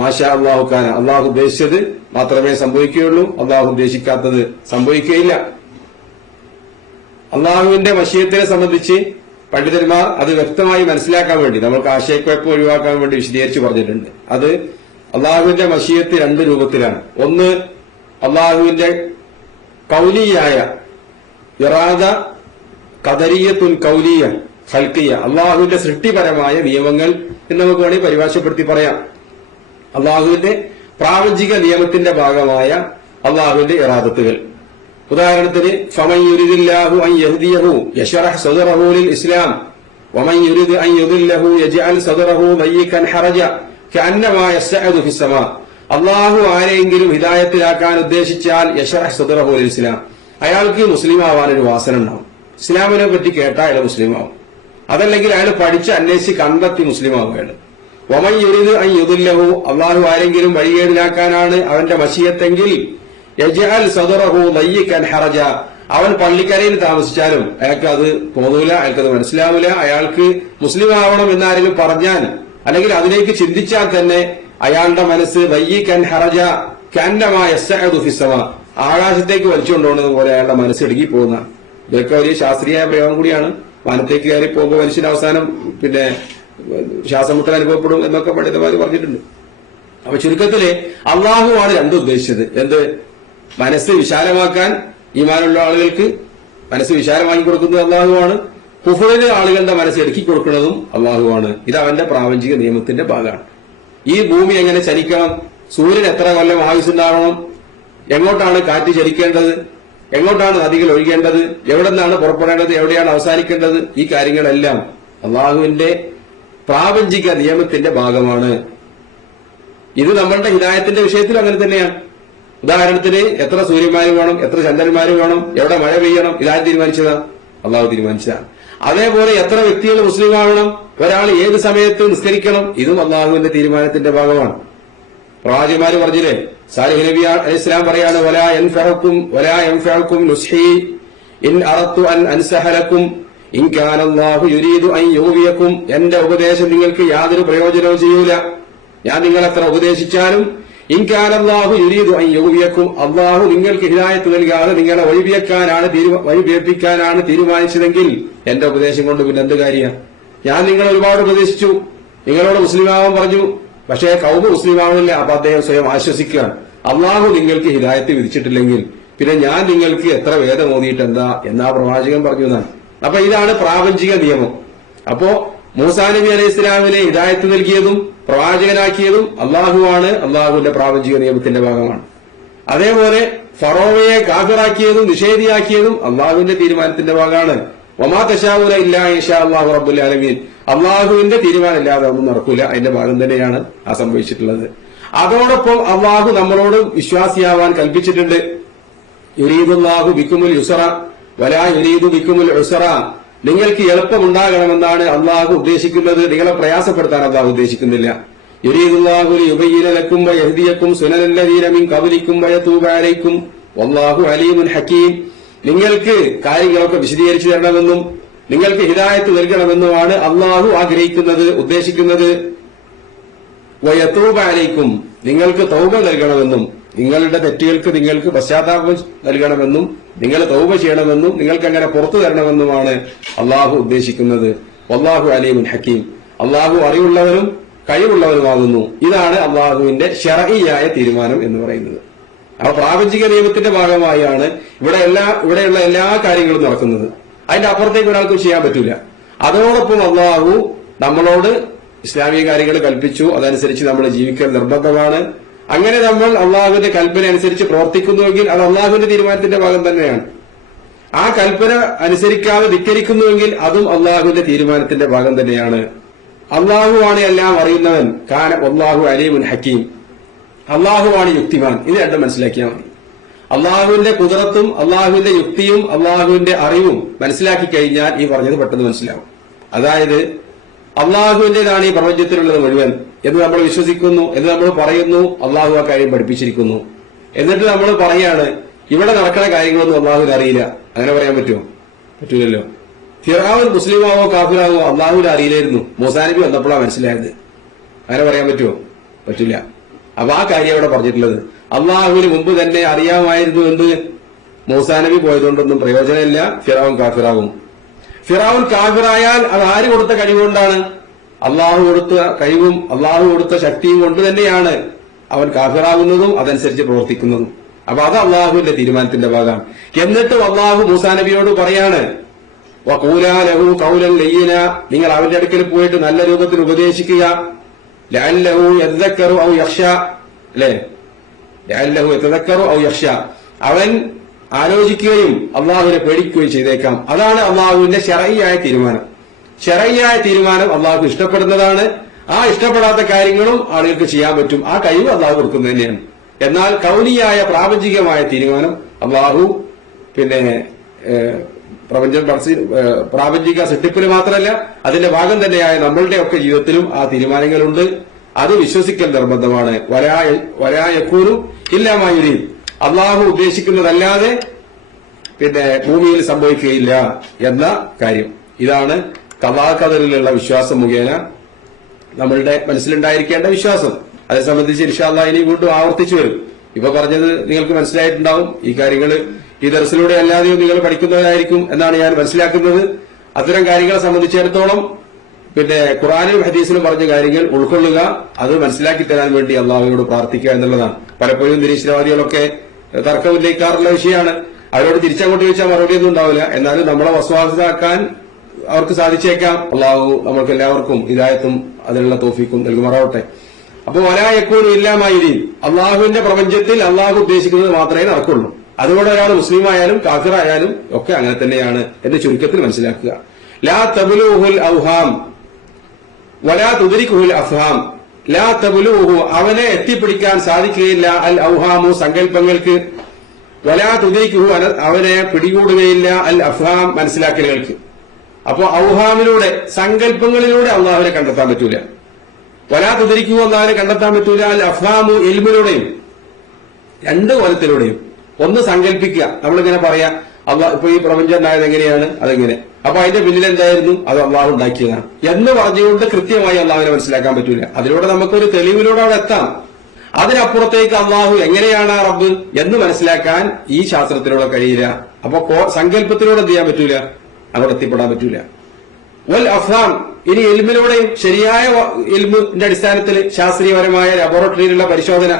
മാഷാ അല്ലാഹു കാന, അള്ളാഹു ഉദ്ദേശിച്ചത് മാത്രമേ സംഭവിക്കുകയുള്ളൂ, അള്ളാഹു ഉദ്ദേശിക്കാത്തത് സംഭവിക്കുകയില്ല. അള്ളാഹുവിന്റെ മശീയത്തിനെ സംബന്ധിച്ച് പണ്ഡിതന്മാർ അത് വ്യക്തമായി മനസ്സിലാക്കാൻ വേണ്ടി, നമുക്ക് ആശയക്കുഴപ്പം ഒഴിവാക്കാൻ വേണ്ടി വിശദീകരിച്ച് പറഞ്ഞിട്ടുണ്ട്. അത് അള്ളാഹുവിന്റെ മശീയത്ത് രണ്ട് രൂപത്തിലാണ്. ഒന്ന് അള്ളാഹുവിന്റെ കൗലിയായ ഇറാദ, ഖദരിയത്തുൻ കൗലിയ ഖൽഖിയ, അള്ളാഹുവിന്റെ സൃഷ്ടിപരമായ നിയമങ്ങൾ എന്ന് നമുക്ക് വേണമെങ്കിൽ പരിഭാഷപ്പെടുത്തി പറയാം. അള്ളാഹുവിന്റെ പ്രാപഞ്ചിക നിയമത്തിന്റെ ഭാഗമായ അള്ളാഹുവിന്റെ ഇറാദത്തുകൾ. ഉദാഹരണത്തിന് ഫമൻ യുരിദില്ലാഹു അൻ യഹ്ദിയഹു യശ്റഹ് സദ്റഹു ലിൽ ഇസ്ലാം വമൻ യുരിദ് അൻ യുദില്ലഹു യജ്അൽ സദ്റഹു ദയ്യിഖൻ ഹറജ കഅന്നമാ യസ്അദു ഫിസ് സമാ. അള്ളാഹു ആരെയെങ്കിലും ഹിദായത്തിലാക്കാൻ ഉദ്ദേശിച്ചാൽ യശ്റഹ് സദ്റഹു ലിൽ ഇസ്ലാം, അയാൾക്ക് മുസ്ലിം ആവാനൊരു വാസന ഉണ്ടാവും. ഇസ്ലാമിനെ പറ്റി കേട്ടാൽ അയാൾ മുസ്ലിം ആവും. അതല്ലെങ്കിൽ അയാൾ പഠിച്ച് അന്വേഷിച്ച് കണ്ടെത്തി മുസ്ലിം ആവുകയാണ്. വമൻ യുരിദ് അൻ യുദില്ലഹു, അള്ളാഹു ആരെങ്കിലും വഴികേടിലാക്കാനാണ് അവന്റെ മശിയത്തെങ്കിൽ യജ്അൽ സദ്റഹു ദയ്യിഖൻ ഹറജ, അവൻ പള്ളിക്കരയിൽ താമസിച്ചാലും അയാൾക്ക് അത് തോന്നൂല, അയാൾക്കത് മനസ്സിലാവില്ല. അയാൾക്ക് മുസ്ലിം ആവണം എന്നാരെങ്കിലും പറഞ്ഞാൽ അല്ലെങ്കിൽ അതിലേക്ക് ചിന്തിച്ചാൽ തന്നെ അയാളുടെ മനസ്സ് ദയ്യിഖൻ ഹറജ കഅന്നമാ യസ്അദു ഫിസ് സമാ, ആകാശത്തേക്ക് വലിച്ചുകൊണ്ടുപോകുന്നത് പോലെ അയാളുടെ മനസ്സ് ഇടുങ്ങി പോകുന്ന. ഇതൊക്കെ വലിയ ശാസ്ത്രീയ പ്രയോഗം കൂടിയാണ്. വാനത്തേക്ക് കയറി പോകുമ്പോൾ മനുഷ്യന് അവസാനം ശ്വാസം മുട്ടൽ അനുഭവപ്പെടും എന്നൊക്കെ പണ്ഡിതന്മാർ പറഞ്ഞിട്ടുണ്ട്. അപ്പൊ ചുരുക്കത്തില് അള്ളാഹു ആണ് രണ്ടും ഉദ്ദേശിച്ചത്. എന്ത്? മനസ്സ് വിശാലമാക്കാൻ ഈമാനുള്ള ആളുകൾക്ക് മനസ്സ് വിശാലമാക്കി കൊടുക്കുന്നത് അള്ളാഹുവാണ്. കുഫറിന് ആളുകളുടെ മനസ്സ് ഇറക്കി കൊടുക്കുന്നതും അള്ളാഹുവാണ്. ഇത് അവന്റെ പ്രാപഞ്ചിക നിയമത്തിന്റെ ഭാഗമാണ്. ഈ ഭൂമി എങ്ങനെ ചലിക്കണം, സൂര്യൻ എത്ര കൊല്ലം ആയുസ്സുണ്ടാവണം, എങ്ങോട്ടാണ് കാറ്റ് ചലിക്കേണ്ടത്, എങ്ങോട്ടാണ് നദികൾ ഒഴുകേണ്ടത്, എവിടെ നിന്നാണ് പുറപ്പെടേണ്ടത്, എവിടെയാണ് അവസാനിക്കേണ്ടത്, ഈ കാര്യങ്ങളെല്ലാം അള്ളാഹുവിന്റെ പ്രാപഞ്ചിക നിയമത്തിന്റെ ഭാഗമാണ്. ഇത് നമ്മളുടെ ഹിദായത്തിന്റെ വിഷയത്തിൽ അങ്ങനെ തന്നെയാണ്. ഉദാഹരണത്തിന് എത്ര സൂര്യന്മാര് വേണം, എത്ര ചന്ദ്രന്മാര് വേണം, എവിടെ മഴ പെയ്യണം, ഇതാരും തീരുമാനിച്ചതാ? അള്ളാഹു തീരുമാനിച്ചതാണ്. അതേപോലെ എത്ര വ്യക്തികൾ മുസ്ലിം ആവണം, ഒരാൾ ഏത് സമയത്ത് നിസ്കരിക്കണം, ഇതും അള്ളാഹുവിന്റെ തീരുമാനത്തിന്റെ ഭാഗമാണ്. പ്രവാചകന്മാര് പറഞ്ഞില്ലേ, സാലിഹ് നബി അലൈഹി സ്വലാം പറയാണ്, വലാ യൻഫഅകും നുസ്ഹി ഇൻ അറദ്തു അൻ അൻസഹ ലക്കും ഇൻ കാന അല്ലാഹു യുരീദു അൻ യുഗ്വിയക്കും. എന്റെ ഉപദേശം നിങ്ങൾക്ക് യാതൊരു പ്രയോജനവും ചെയ്യൂല, ഞാൻ നിങ്ങളെത്ര ഉപദേശിച്ചാലും. ഇൻ കാന അല്ലാഹു യുരീദു അൻ യുഗ്വിയക്കും, അള്ളാഹു നിങ്ങൾക്ക് ഹിദായത്ത് നൽകാതെ നിങ്ങളെ വഴിപിഴപ്പിക്കാനാണ് തീരുമാനിച്ചതെങ്കിൽ എന്റെ ഉപദേശം കൊണ്ട് പിന്നെ എന്ത് കാര്യമാണ്? ഞാൻ നിങ്ങളെ ഒരുപാട് ഉപദേശിച്ചു, നിങ്ങളോട് മുസ്ലിമാവാൻ പറഞ്ഞു, പക്ഷേ കൗമ മുസ്ലിമാവില്ല. അപ്പൊ അദ്ദേഹം സ്വയം ആശ്വസിക്കുകയാണ്, അള്ളാഹു നിങ്ങൾക്ക് ഹിദായത്ത് വിധിച്ചിട്ടില്ലെങ്കിൽ പിന്നെ ഞാൻ നിങ്ങൾക്ക് എത്ര വേദം ഓതിയിട്ട് എന്താ എന്നാ പ്രവാചകൻ പറഞ്ഞു എന്നാണ്. അപ്പൊ ഇതാണ് പ്രാപഞ്ചിക നിയമം. അപ്പോ മൂസാ നബി അലൈഹി ഇസ്ലാമിനെ ഹിദായത്ത് നൽകിയതും പ്രവാചകനാക്കിയതും അള്ളാഹുവാണ്, അള്ളാഹുവിന്റെ പ്രാപഞ്ചിക നിയമത്തിന്റെ ഭാഗമാണ്. അതേപോലെ ഫറോവയെ കാഫിറാക്കിയതും നിഷേധിയാക്കിയതും അള്ളാഹുവിന്റെ തീരുമാനത്തിന്റെ ഭാഗമാണ്. വമാ തശാഊന ഇല്ലാ ഇൻഷാ അല്ലാഹു റബ്ബുൽ ആലമീൻ, അള്ളാഹുവിന്റെ തീരുമാനം ഇല്ലാതെ ഒന്നും നടക്കൂല, അതിന്റെ ഭാഗം തന്നെയാണ് ആ സംഭവിച്ചിട്ടുള്ളത്. അതോടൊപ്പം അള്ളാഹു നമ്മളോട് വിശ്വാസിയാവാൻ കൽപ്പിച്ചിട്ടുണ്ട്. യുരീദുല്ലാഹു ബിക്കുമുൽ യുസ്റ വലാ യുരീദു ബിക്കുമുൽ ഉസ്റ, നിങ്ങൾക്ക് എളുപ്പമുണ്ടാകണമെന്നാണ് അള്ളാഹു ഉദ്ദേശിക്കുന്നത്, നിങ്ങളെ പ്രയാസപ്പെടുത്താൻ അള്ളാഹു ഉദ്ദേശിക്കുന്നില്ല. യുരീദുല്ലാഹു ലിയുബയ്യിന ലക്കും വയഹ്ദിയക്കും സുനനല്ലദീന മിൻ ഖബ്ലിക്കും വയതൂബ അലൈക്കും വല്ലാഹു അലീമുൻ ഹകീം, നിങ്ങൾക്ക് കാര്യങ്ങളൊക്കെ വിശദീകരിച്ചു തരണമെന്നും നിങ്ങൾക്ക് ഹിദായത്ത് നൽകണമെന്നുമാണ് അള്ളാഹു ആഗ്രഹിക്കുന്നത്, ഉദ്ദേശിക്കുന്നത്. വയതൂബ അലൈക്കും, നിങ്ങൾക്ക് തൗബ നൽകണമെന്നും നിങ്ങളുടെ തെറ്റുകൾക്ക് നിങ്ങൾക്ക് പശ്ചാത്താപം നൽകണമെന്നും നിങ്ങൾ തൗബ ചെയ്യണമെന്നും നിങ്ങൾക്ക് അങ്ങനെ പുറത്തു തരണമെന്നുമാണ് അള്ളാഹു ഉദ്ദേശിക്കുന്നത്. വല്ലാഹു അലീമുൻ ഹക്കീം, അള്ളാഹു അറിവുള്ളവരും കഴിവുള്ളവരുമാകുന്നു. ഇതാണ് അള്ളാഹുവിന്റെ ശർഈയായ തീരുമാനം എന്ന് പറയുന്നത്. അപ്പൊ പ്രാപഞ്ചിക നിയമത്തിന്റെ ഭാഗമായാണ് ഇവിടെയുള്ള എല്ലാ കാര്യങ്ങളും നടക്കുന്നത്. അതിന്റെ അപ്പുറത്തേക്ക് ഒരാൾക്കും ചെയ്യാൻ പറ്റൂല. അതോടൊപ്പം അള്ളാഹു നമ്മളോട് ഇസ്ലാമിക കാര്യങ്ങൾ കൽപ്പിച്ചു, അതനുസരിച്ച് നമ്മൾ ജീവിക്കൽ നിർബന്ധമാണ്. അങ്ങനെ നമ്മൾ അള്ളാഹുവിന്റെ കൽപ്പന അനുസരിച്ച് പ്രവർത്തിക്കുന്നുവെങ്കിൽ അത് അള്ളാഹുവിന്റെ തീരുമാനത്തിന്റെ ഭാഗം തന്നെയാണ്. ആ കൽപ്പന അനുസരിക്കാതെ ധിക്കരിക്കുന്നുവെങ്കിൽ അതും അള്ളാഹുവിന്റെ തീരുമാനത്തിന്റെ ഭാഗം തന്നെയാണ്. അള്ളാഹുവാണ് എല്ലാം അറിയുന്നവൻ, കാന വല്ലാഹു അലീമുൻ ഹക്കീം, അള്ളാഹുവാണ് യുക്തിമാൻ. ഇത് രണ്ടും മനസ്സിലാക്കിയാൽ മതി. അള്ളാഹുവിന്റെ കുദറത്തും അള്ളാഹുവിന്റെ യുക്തിയും അള്ളാഹുവിന്റെ അറിവും മനസ്സിലാക്കി കഴിഞ്ഞാൽ ഈ പറഞ്ഞത് പെട്ടെന്ന് മനസ്സിലാവും. അതായത് അള്ളാഹുവിന്റേതാണ് ഈ പ്രപഞ്ചത്തിലുള്ളത് മുഴുവൻ എന്ന് നമ്മൾ വിശ്വസിക്കുന്നു, എന്ന് നമ്മൾ പറയുന്നു. അള്ളാഹു ആ കാര്യം പഠിപ്പിച്ചിരിക്കുന്നു. എന്നിട്ട് നമ്മൾ പറയാണ് ഇവിടെ നടക്കുന്ന കാര്യങ്ങളൊന്നും അള്ളാഹുവിന് അറിയില്ല. അങ്ങനെ പറയാൻ പറ്റുമോ? പറ്റൂലല്ലോ. ഫിർഔൻ മുസ്ലിമാവോ കാഫിറാവോ അള്ളാഹുവിന് അറിയില്ലായിരുന്നു, മൂസാ നബി വന്നപ്പോഴാണ് മനസ്സിലായത്. അങ്ങനെ പറയാൻ പറ്റുമോ? പറ്റില്ല. അപ്പൊ ആ കാര്യം അവിടെ പറഞ്ഞിട്ടുള്ളത് അള്ളാഹുവിന് മുമ്പ് തന്നെ അറിയാമായിരുന്നു എന്ന്. മൂസാ നബി പോയതുകൊണ്ടൊന്നും പ്രയോജനമില്ല, ഫിർഔൻ കാഫിറാവും. ഫിർഔൻ കാഫിറായാൽ അത് ആര് കൊടുത്ത കഴിവുകൊണ്ടാണ്? അള്ളാഹു കൊടുത്ത കഴിവും അള്ളാഹു കൊടുത്ത ശക്തിയും കൊണ്ട് തന്നെയാണ് അവൻ കാഫിറാകുന്നതും അതനുസരിച്ച് പ്രവർത്തിക്കുന്നതും. അപ്പൊ അത് അള്ളാഹുവിന്റെ തീരുമാനത്തിന്റെ ഭാഗമാണ്. എന്നിട്ടും അള്ളാഹു മൂസാ നബിയോട് പറയാണ്, വഖൂലാ ലഹു ഖൗലൻ ലയ്യിന, നിങ്ങൾ അവന്റെ അടുക്കൽ പോയിട്ട് നല്ല രൂപത്തിൽ ഉപദേശിക്കുക. ലഅല്ലഹു യതദക്കറു ഔ യഖ്ശ, അല്ലേ? ലഅല്ലഹു യതദക്കറു ഔ യഖ്ശ, അവൻ ആലോചിക്കുകയും അള്ളാഹുവിനെ പേടിക്കുകയും ചെയ്തേക്കാം. അതാണ് അള്ളാഹുവിന്റെ ശർഈയായ തീരുമാനം. ശർഈയായ തീരുമാനം അള്ളാഹു ഇഷ്ടപ്പെടുന്നതാണ്. ആ ഇഷ്ടപ്പെടാത്ത കാര്യങ്ങളും ആളുകൾക്ക് ചെയ്യാൻ പറ്റും. ആ കഴിവ് അള്ളാഹു കൊടുക്കുന്നത് തന്നെയാണ്. എന്നാൽ കൗനിയായ പ്രാപഞ്ചികമായ തീരുമാനം അള്ളാഹു പ്രാപഞ്ചിക സൃഷ്ടിപ്പിന് മാത്രമല്ല അതിന്റെ ഭാഗം തന്നെയായ നമ്മളുടെ ഒക്കെ ജീവിതത്തിലും ആ തീരുമാനങ്ങളുണ്ട്. അത് വിശ്വസിക്കൽ നിർബന്ധമാണ്. വലായക്കൂനും ഇല്ലാമായുരീൻ, അള്ളാഹു ഉദ്ദേശിക്കുന്നതല്ലാതെ ഭൂമിയിൽ സംഭവിക്കുകയില്ല എന്ന കാര്യം. ഇതാണ് ഖദാ ഖദറിലുള്ള വിശ്വാസം മുഖേന നമ്മളുടെ മനസ്സിലുണ്ടായിരിക്കേണ്ട വിശ്വാസം. അതേ സംബന്ധിച്ച് ഇൻഷാ അല്ലാഹ് ഇനി വീണ്ടും ആവർത്തിച്ചു വരും. ഇപ്പൊ പറഞ്ഞത് നിങ്ങൾക്ക് മനസ്സിലായിട്ടുണ്ടാവും. ഈ കാര്യങ്ങൾ ഈ ദർസിലൂടെ അല്ലാതെയും നിങ്ങൾ പഠിക്കുന്നവരായിരിക്കും എന്നാണ് ഞാൻ മനസ്സിലാക്കുന്നത്. അത്തരം കാര്യങ്ങളെ സംബന്ധിച്ചിടത്തോളം ഖുർആനിലും ഹദീസിലും പറഞ്ഞ കാര്യങ്ങൾ ഉൾക്കൊള്ളുക, അത് മനസ്സിലാക്കി തരാൻ വേണ്ടി അള്ളാഹുവിനോട് പ്രാർത്ഥിക്കുക എന്നുള്ളതാണ്. പലപ്പോഴും നിരീശ്വരവാദികളൊക്കെ തർക്കം ഉന്നയിക്കാറുള്ള വിഷയമാണ്. അവരോട് തിരിച്ചങ്ങോട്ട് ചോദിച്ചാൽ മറുപടി ഒന്നും ഉണ്ടാവില്ല. എന്നാലും നമ്മളെ വസ്വാസാക്കാൻ അവർക്ക് സാധിച്ചേക്കാം. അള്ളാഹു നമ്മൾക്ക് എല്ലാവർക്കും ഹിദായത്തും അതിനുള്ള തൗഫീഖും നൽകുമാറാവട്ടെ. അപ്പൊ വലാ യകൂനു ഇല്ലാ മാ യുരീദ്, അള്ളാഹുവിന്റെ പ്രപഞ്ചത്തിൽ അള്ളാഹു ഉദ്ദേശിക്കുന്നത് മാത്രമേ നടക്കുള്ളൂ. അതുകൊണ്ട് ഒരാൾ മുസ്ലിം ആയാലും കാഫിറായാലും ഒക്കെ അങ്ങനെ തന്നെയാണ് എന്ന് ചുരുക്കത്തിൽ മനസ്സിലാക്കുക. ലാ തബ്ലൂഹുൽ ഔഹാം വലാ തുദ്രിക്കുഹുൽ അഫ്ഹാം. ലാ തബ്ലൂഹു, അവനെ എത്തിപ്പിടിക്കാൻ സാധിക്കുകയില്ല, അൽ ഔഹാമു, സങ്കല്പങ്ങൾക്ക്, വലാ തുദ്രിക്കുഹു, അവനെ പിടികൂടുകയില്ല, അൽ അഫ്ഹാം, മനസ്സിലാക്കലുകൾക്ക്. അപ്പോ ഔഹാമിലൂടെ, സങ്കല്പങ്ങളിലൂടെ അള്ളാഹുവിനെ കണ്ടെത്താൻ പറ്റൂല. വലാ തുദ്രിക്കുഹു, അള്ളാഹുവിനെ കണ്ടെത്താൻ പറ്റൂല, അൽ അഫ്ഹാമു, ഇൽമിലൂടെയും. രണ്ട് കോലത്തിലൂടെയും. ഒന്ന് സങ്കല്പിക്കുക, നമ്മളിങ്ങനെ പറയാ അള്ളാഹ് ഇപ്പൊ ഈ പ്രപഞ്ചം ഉണ്ടായത് എങ്ങനെയാണ്, അതെങ്ങനെ, അപ്പൊ അതിന്റെ പിന്നിൽ എന്തായിരുന്നു, അത് അള്ളാഹു ഉണ്ടാക്കിയതാണ് എന്ന് പറഞ്ഞുകൊണ്ട് കൃത്യമായി അള്ളാഹുവിനെ മനസ്സിലാക്കാൻ പറ്റൂല. അതിലൂടെ നമുക്കൊരു തെളിവിലൂടെ അവിടെ എത്താം. അതിനപ്പുറത്തേക്ക് അള്ളാഹു എങ്ങനെയാണ് ആ റബ്ബ് എന്ന് മനസ്സിലാക്കാൻ ഈ ശാസ്ത്രത്തിലൂടെ കഴിയില്ല. അപ്പൊ സങ്കല്പത്തിലൂടെ എന്ത് ചെയ്യാൻ പറ്റൂല, അവിടെ എത്തിപ്പെടാൻ പറ്റൂല. വൽ അഫ്ഹാം, ഇനി ഇൽമിലൂടെയും, ശരിയായ ഇൽമിന്റെ അടിസ്ഥാനത്തിൽ ശാസ്ത്രീയപരമായ ലബോറട്ടറിയിലുള്ള പരിശോധന,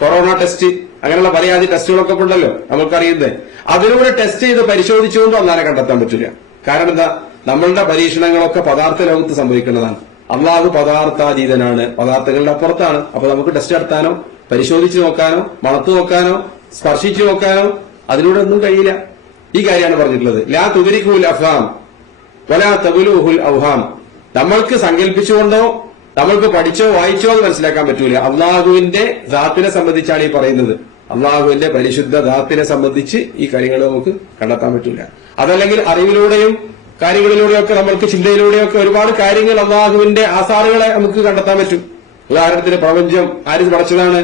കൊറോണ ടെസ്റ്റ്, അങ്ങനെയുള്ള പലയാതി ടെസ്റ്റുകളൊക്കെ ഉണ്ടല്ലോ നമുക്കറിയുന്നത്, അതിലൂടെ ടെസ്റ്റ് ചെയ്ത് പരിശോധിച്ചുകൊണ്ട് അള്ളാഹിനെ കണ്ടെത്താൻ പറ്റില്ല. കാരണം എന്താ, നമ്മളുടെ പരീക്ഷണങ്ങളൊക്കെ പദാർത്ഥ ലോകത്ത് സംഭവിക്കുന്നതാണ്. അള്ളാഹു പദാർത്ഥാതീതനാണ്, പദാർത്ഥങ്ങളുടെ അപ്പുറത്താണ്. അപ്പൊ നമുക്ക് ടെസ്റ്റ് നടത്താനോ പരിശോധിച്ച് നോക്കാനോ മണത്ത് നോക്കാനോ സ്പർശിച്ചു നോക്കാനോ അതിലൂടെ ഒന്നും കഴിയില്ല. ഈ കാര്യമാണ് പറഞ്ഞിട്ടുള്ളത്. ലാ തുദ്രിക്കുൽ അഫ്ഹാം വലാ തബ്ലൂഹുൽ ഔഹാം. നമ്മൾക്ക് സങ്കല്പിച്ചുകൊണ്ടോ നമ്മൾക്ക് പഠിച്ചോ വായിച്ചോ അത് മനസ്സിലാക്കാൻ പറ്റൂല. അള്ളാഹുവിന്റെ ദാത്തിനെ സംബന്ധിച്ചാണ് ഈ പറയുന്നത്. അള്ളാഹുവിന്റെ പരിശുദ്ധ ദാത്തിനെ സംബന്ധിച്ച് ഈ കാര്യങ്ങൾ നമുക്ക് കണ്ടെത്താൻ പറ്റൂല. അതല്ലെങ്കിൽ അറിവിലൂടെയും കാര്യങ്ങളിലൂടെയൊക്കെ നമ്മൾക്ക് ചിന്തയിലൂടെയൊക്കെ ഒരുപാട് കാര്യങ്ങൾ അള്ളാഹുവിന്റെ ആസാറുകളെ നമുക്ക് കണ്ടെത്താൻ പറ്റും. ഉദാഹരണത്തിന് പ്രപഞ്ചം ആര് പടച്ചതാണ്,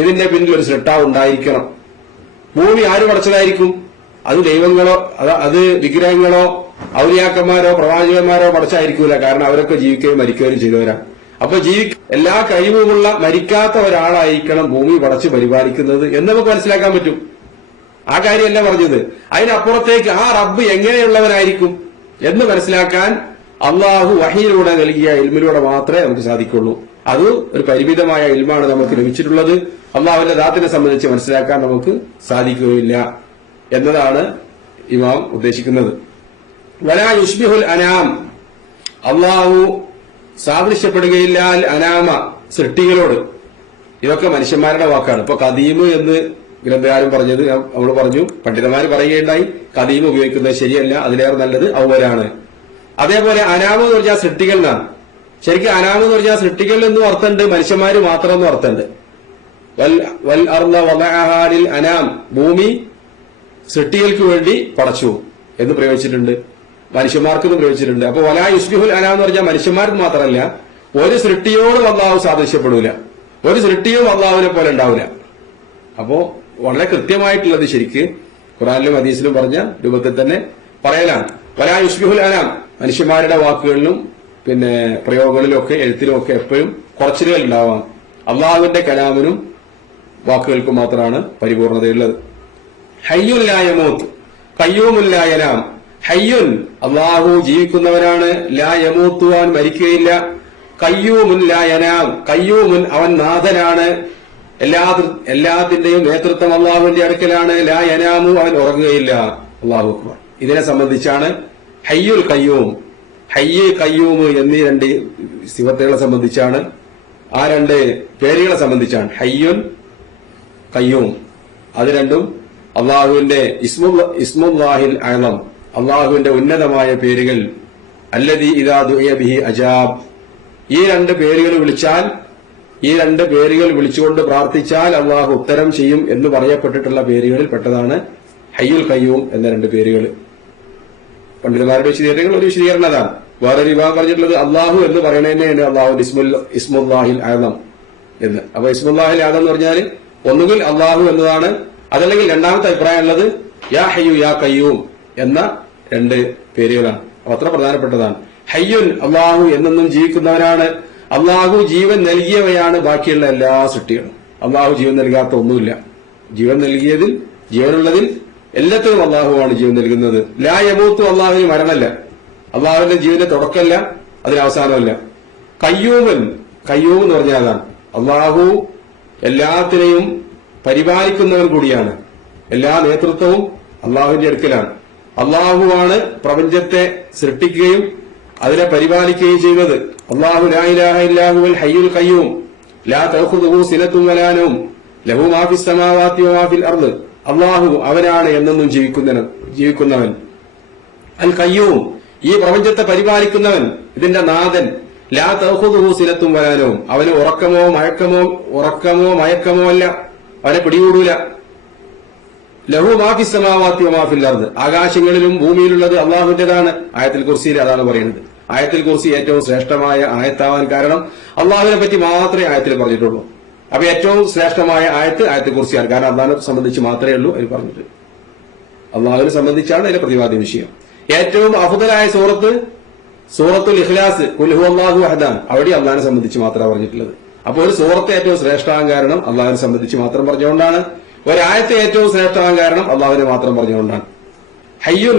ഇതിന്റെ പിന്നിൽ ഒരു സൃഷ്ടാവ് ഉണ്ടായിരിക്കണം. ഭൂമി ആര് പടച്ചതായിരിക്കും, അത് ദൈവങ്ങളോ അത് വിഗ്രഹങ്ങളോ ഔലിയാക്കന്മാരോ പ്രവാചകന്മാരോ പടച്ചായിരിക്കൂല. കാരണം അവരൊക്കെ ജീവിക്കുകയും മരിക്കുകയും ചെയ്തവരാണ്. അപ്പൊ എല്ലാ കഴിവുമുള്ള മരിക്കാത്ത ഒരാളായിരിക്കണം ഭൂമി പടച്ച് പരിപാലിക്കുന്നത് എന്ന് നമുക്ക് മനസ്സിലാക്കാൻ പറ്റും. ആ കാര്യമല്ല പറഞ്ഞത്. അതിനപ്പുറത്തേക്ക് ആ റബ്ബ് എങ്ങനെയുള്ളവനായിരിക്കും എന്ന് മനസ്സിലാക്കാൻ അള്ളാഹു വഹിയിലൂടെ നൽകിയ ഇൽമിലൂടെ മാത്രമേ നമുക്ക് സാധിക്കുള്ളൂ. അത് ഒരു പരിമിതമായ ഇൽമാണ് നമുക്ക് ലഭിച്ചിട്ടുള്ളത്. അള്ളാഹുവിന്റെ ദാത്തിനെ സംബന്ധിച്ച് മനസ്സിലാക്കാൻ നമുക്ക് സാധിക്കുകയില്ല എന്നതാണ് ഇമാം ഉദ്ദേശിക്കുന്നത്. വലാ യുഷ്ബിഹുൽ അനാം, അള്ളാഹു സാദൃശ്യപ്പെടുകയില്ല അൽ അനാമ, സൃഷ്ടികളോട്. ഇതൊക്കെ മനുഷ്യന്മാരുടെ വാക്കാണ്. ഇപ്പൊ കദീമ് എന്ന് ഗ്രന്ഥകാരൻ പറഞ്ഞത് നമ്മൾ പറഞ്ഞു, പണ്ഡിതന്മാർ പറയുകയുണ്ടായി കദീമ് ഉപയോഗിക്കുന്നത് ശരിയല്ല, അതിലേറെ നല്ലത് ഔവലാണ്. അതേപോലെ അനാമ് എന്ന് പറഞ്ഞാൽ സൃഷ്ടികൾ എന്നാണ്. ശരിക്കും അനാമ് എന്ന് പറഞ്ഞാൽ സൃഷ്ടികൾ എന്നും അർത്ഥമുണ്ട്, മനുഷ്യന്മാര് മാത്രം എന്നും അർത്ഥമുണ്ട്. വൽ അർള വദഅഹാ ലിൽ അനാം, ഭൂമി സൃഷ്ടികൾക്ക് വേണ്ടി പടച്ചു എന്ന് പ്രയോഗിച്ചിട്ടുണ്ട്, മനുഷ്യന്മാർക്കെന്ന് പ്രയോഗിച്ചിട്ടുണ്ട്. അപ്പൊ വലാ യുസ്ബിഹുൽ അനാം എന്ന് പറഞ്ഞാൽ മനുഷ്യന്മാർക്ക് മാത്രമല്ല, ഒരു സൃഷ്ടിയോടും അള്ളാഹു സാദൃശ്യപ്പെടൂല, ഒരു സൃഷ്ടിയും അള്ളാഹുവിനെ പോലെ ഉണ്ടാവില്ല. അപ്പോ വളരെ കൃത്യമായിട്ടുള്ളത് ശരിക്ക് ഖുർആനിലും ഹദീസിലും പറഞ്ഞ രൂപത്തിൽ തന്നെ പറയലാണ്. വലാ യുസ്ബിഹുൽ അനാം, മനുഷ്യന്മാരുടെ വാക്കുകളിലും പിന്നെ പ്രയോഗങ്ങളിലും ഒക്കെ എഴുത്തിലും ഒക്കെ എപ്പോഴും കുറച്ചിലുകൾ ഉണ്ടാവാം. അള്ളാഹുവിന്റെ കലാമിനും വാക്കുകൾക്കും മാത്രമാണ് പരിപൂർണതയുള്ളത്. ഹയ്യുൻ ലാ യമൂത്ത് ഖയ്യൂമുൻ ലാ യനാം. ഹയ്യുൻ, അള്ളാഹു ജീവിക്കുന്നവനാണ്, ലാ യമൂത്തു, അവൻ മരിക്കുകയില്ല. ഖയ്യൂമുൻ ലാ യനാം, ഖയ്യൂമുൻ, അവൻ നാഥനാണ്, എല്ലാത്തിന്റെയും നേതൃത്വം അള്ളാഹുവിന്റെ അടുക്കലാണ്. ലാ യനാമു, അവൻ ഉറങ്ങുകയില്ല. അല്ലാഹു അക്ബർ. ഇതിനെ സംബന്ധിച്ചാണ് ഹയ്യുൽ ഖയ്യൂം, ഹയ്യ് ഖയ്യൂം എന്നീ രണ്ട് സിഫത്തുകളെ സംബന്ധിച്ചാണ്, ആ രണ്ട് പേരുകളെ സംബന്ധിച്ചാണ് ഹയ്യുൻ ഖയ്യൂം. അത് രണ്ടും അള്ളാഹുവിന്റെ ഇസ്മുല്ലാഹിൽ അഅ്ലം, അള്ളാഹുവിന്റെ ഉന്നതമായ പേരുകൾ. അല്ലദീ ഇദാ ദുഇയ ബിഹി അജാബ്, ഈ രണ്ട് പേരുകൾ വിളിച്ചാൽ, ഈ രണ്ട് പേരുകൾ വിളിച്ചുകൊണ്ട് പ്രാർത്ഥിച്ചാൽ അള്ളാഹു ഉത്തരം ചെയ്യും എന്ന് പറയപ്പെട്ടിട്ടുള്ള പേരുകളിൽ പെട്ടതാണ് ഹയ്യുൽ ഖയ്യൂം എന്ന രണ്ട് പേരുകൾ. പണ്ഡിതന്മാരുടെ വിശദീകരണങ്ങൾ ഒരു വിശദീകരണതാണ്. വേറൊരു വിഭാഗം പറഞ്ഞിട്ടുള്ളത് അള്ളാഹു എന്ന് പറയുന്നതന്നെയാണ് അള്ളാഹുവിന്റെ ഇസ്മുല്ലാഹിൽ അഅ്ലം എന്ന്. അപ്പൊ ഇസ്മുല്ലാഹിൽ അഅ്ലം എന്ന് പറഞ്ഞാൽ ഒന്നുകിൽ അള്ളാഹു എന്നതാണ്, അതല്ലെങ്കിൽ രണ്ടാമത്തെ അഭിപ്രായം ഉള്ളത് യാ ഹയ്യു യാ ഖയ്യൂം എന്ന രണ്ട് പേരുകളാണ്. അത്ര പ്രധാനപ്പെട്ടതാണ്. ഹയ്യുൻ, അള്ളാഹു എന്നെന്നും ജീവിക്കുന്നവനാണ്, അള്ളാഹു ജീവൻ നൽകിയവയാണ് ബാക്കിയുള്ള എല്ലാ സൃഷ്ടികളും. അള്ളാഹു ജീവൻ നൽകാത്ത ഒന്നുമില്ല. ജീവൻ നൽകിയതിൽ, ജീവനുള്ളതിൽ എല്ലാത്തിനും അള്ളാഹുവാണ് ജീവൻ നൽകുന്നത്. ലാ യമൂത്തു, അള്ളാഹുവിന് മരണമല്ല, അള്ളാഹുവിന്റെ ജീവന്റെ തുടക്കമല്ല, അതിന് അവസാനമല്ല. ഖയ്യൂമൻ, ഖയ്യൂം എന്ന് പറഞ്ഞാൽ അതാണ്, അള്ളാഹു എല്ലാത്തിനെയും പരിപാലിക്കുന്നവൻ കൂടിയാണ്. എല്ലാ നേതൃത്വവും അള്ളാഹുവിന്റെ അടുക്കലാണ്. അള്ളാഹുവാണ് പ്രപഞ്ചത്തെ സൃഷ്ടിക്കുകയും അതിനെ പരിപാലിക്കുകയും ചെയ്യുന്നത്. അല്ലാഹു ലാ ഇലാഹ ഇല്ലാഹു അൽ ഹയ്യുൽ ഖയ്യൂം ലാ തഅഖുദുഹു സിനത്തുൻ വലാ നൗം ലഹു മാ ഫിസ് സമാവാതി വമാ ഫിൽ അർദ്. അള്ളാഹു അവനാണ് എന്നെന്നും ജീവിക്കുന്നവൻ. അൽ ഖയ്യൂം ഈ പ്രപഞ്ചത്തെ പരിപാലിക്കുന്നവൻ, ഇതിന്റെ നാഥൻ. ലാ തഅഖുദുഹു സിനത്തുൻ വലാ നൗം അവന് ഉറക്കമോ മയക്കമോ അല്ല, അവനെ പിടികൂടൂല. ലഹു മാ ഫിസ് സമാവാതി വമാ ഫിൽ അർദ് ആകാശങ്ങളിലും ഭൂമിയിലുള്ളത് അള്ളാഹുവിന്റേതാണ്. ആയത്തുൽ കുർസിയിൽ അതാണ് പറയുന്നത്. ആയത്തുൽ കുർസി ഏറ്റവും ശ്രേഷ്ഠമായ ആയത്താവാൻ കാരണം അള്ളാഹുവിനെ പറ്റി മാത്രമേ ആയത്തിൽ പറഞ്ഞിട്ടുള്ളൂ. അപ്പൊ ഏറ്റവും ശ്രേഷ്ഠമായ ആയത്തുൽ കുർസിയാണ്. കാരണം അള്ളാഹിനെ സംബന്ധിച്ച് മാത്രമേ ഉള്ളൂ അതിൽ പറഞ്ഞിട്ട്. അള്ളാഹുവിനെ സംബന്ധിച്ചാണ് അതിലെ പ്രതിപാദ്യ വിഷയം. ഏറ്റവും അഫ്ദലായ സൂറത്തുൽ ഇഖ്ലാസ് ഖുൽ ഹുവല്ലാഹു അഹദ്, അവിടെ അള്ളാഹിനെ സംബന്ധിച്ച് മാത്രമാണ് പറഞ്ഞിട്ടുള്ളത്. അപ്പോൾ ഒരു സൂറത്ത് ഏറ്റവും ശ്രേഷ്ഠമാകാൻ കാരണം അള്ളാഹിനെ സംബന്ധിച്ച് മാത്രം പറഞ്ഞുകൊണ്ടാണ്. ഒരായത്തെ ഏറ്റവും ശ്രേഷ്ഠമാകാൻ കാരണം അള്ളാഹുവിനെ മാത്രം പറഞ്ഞുകൊണ്ടാണ്. ഹയ്യുൽ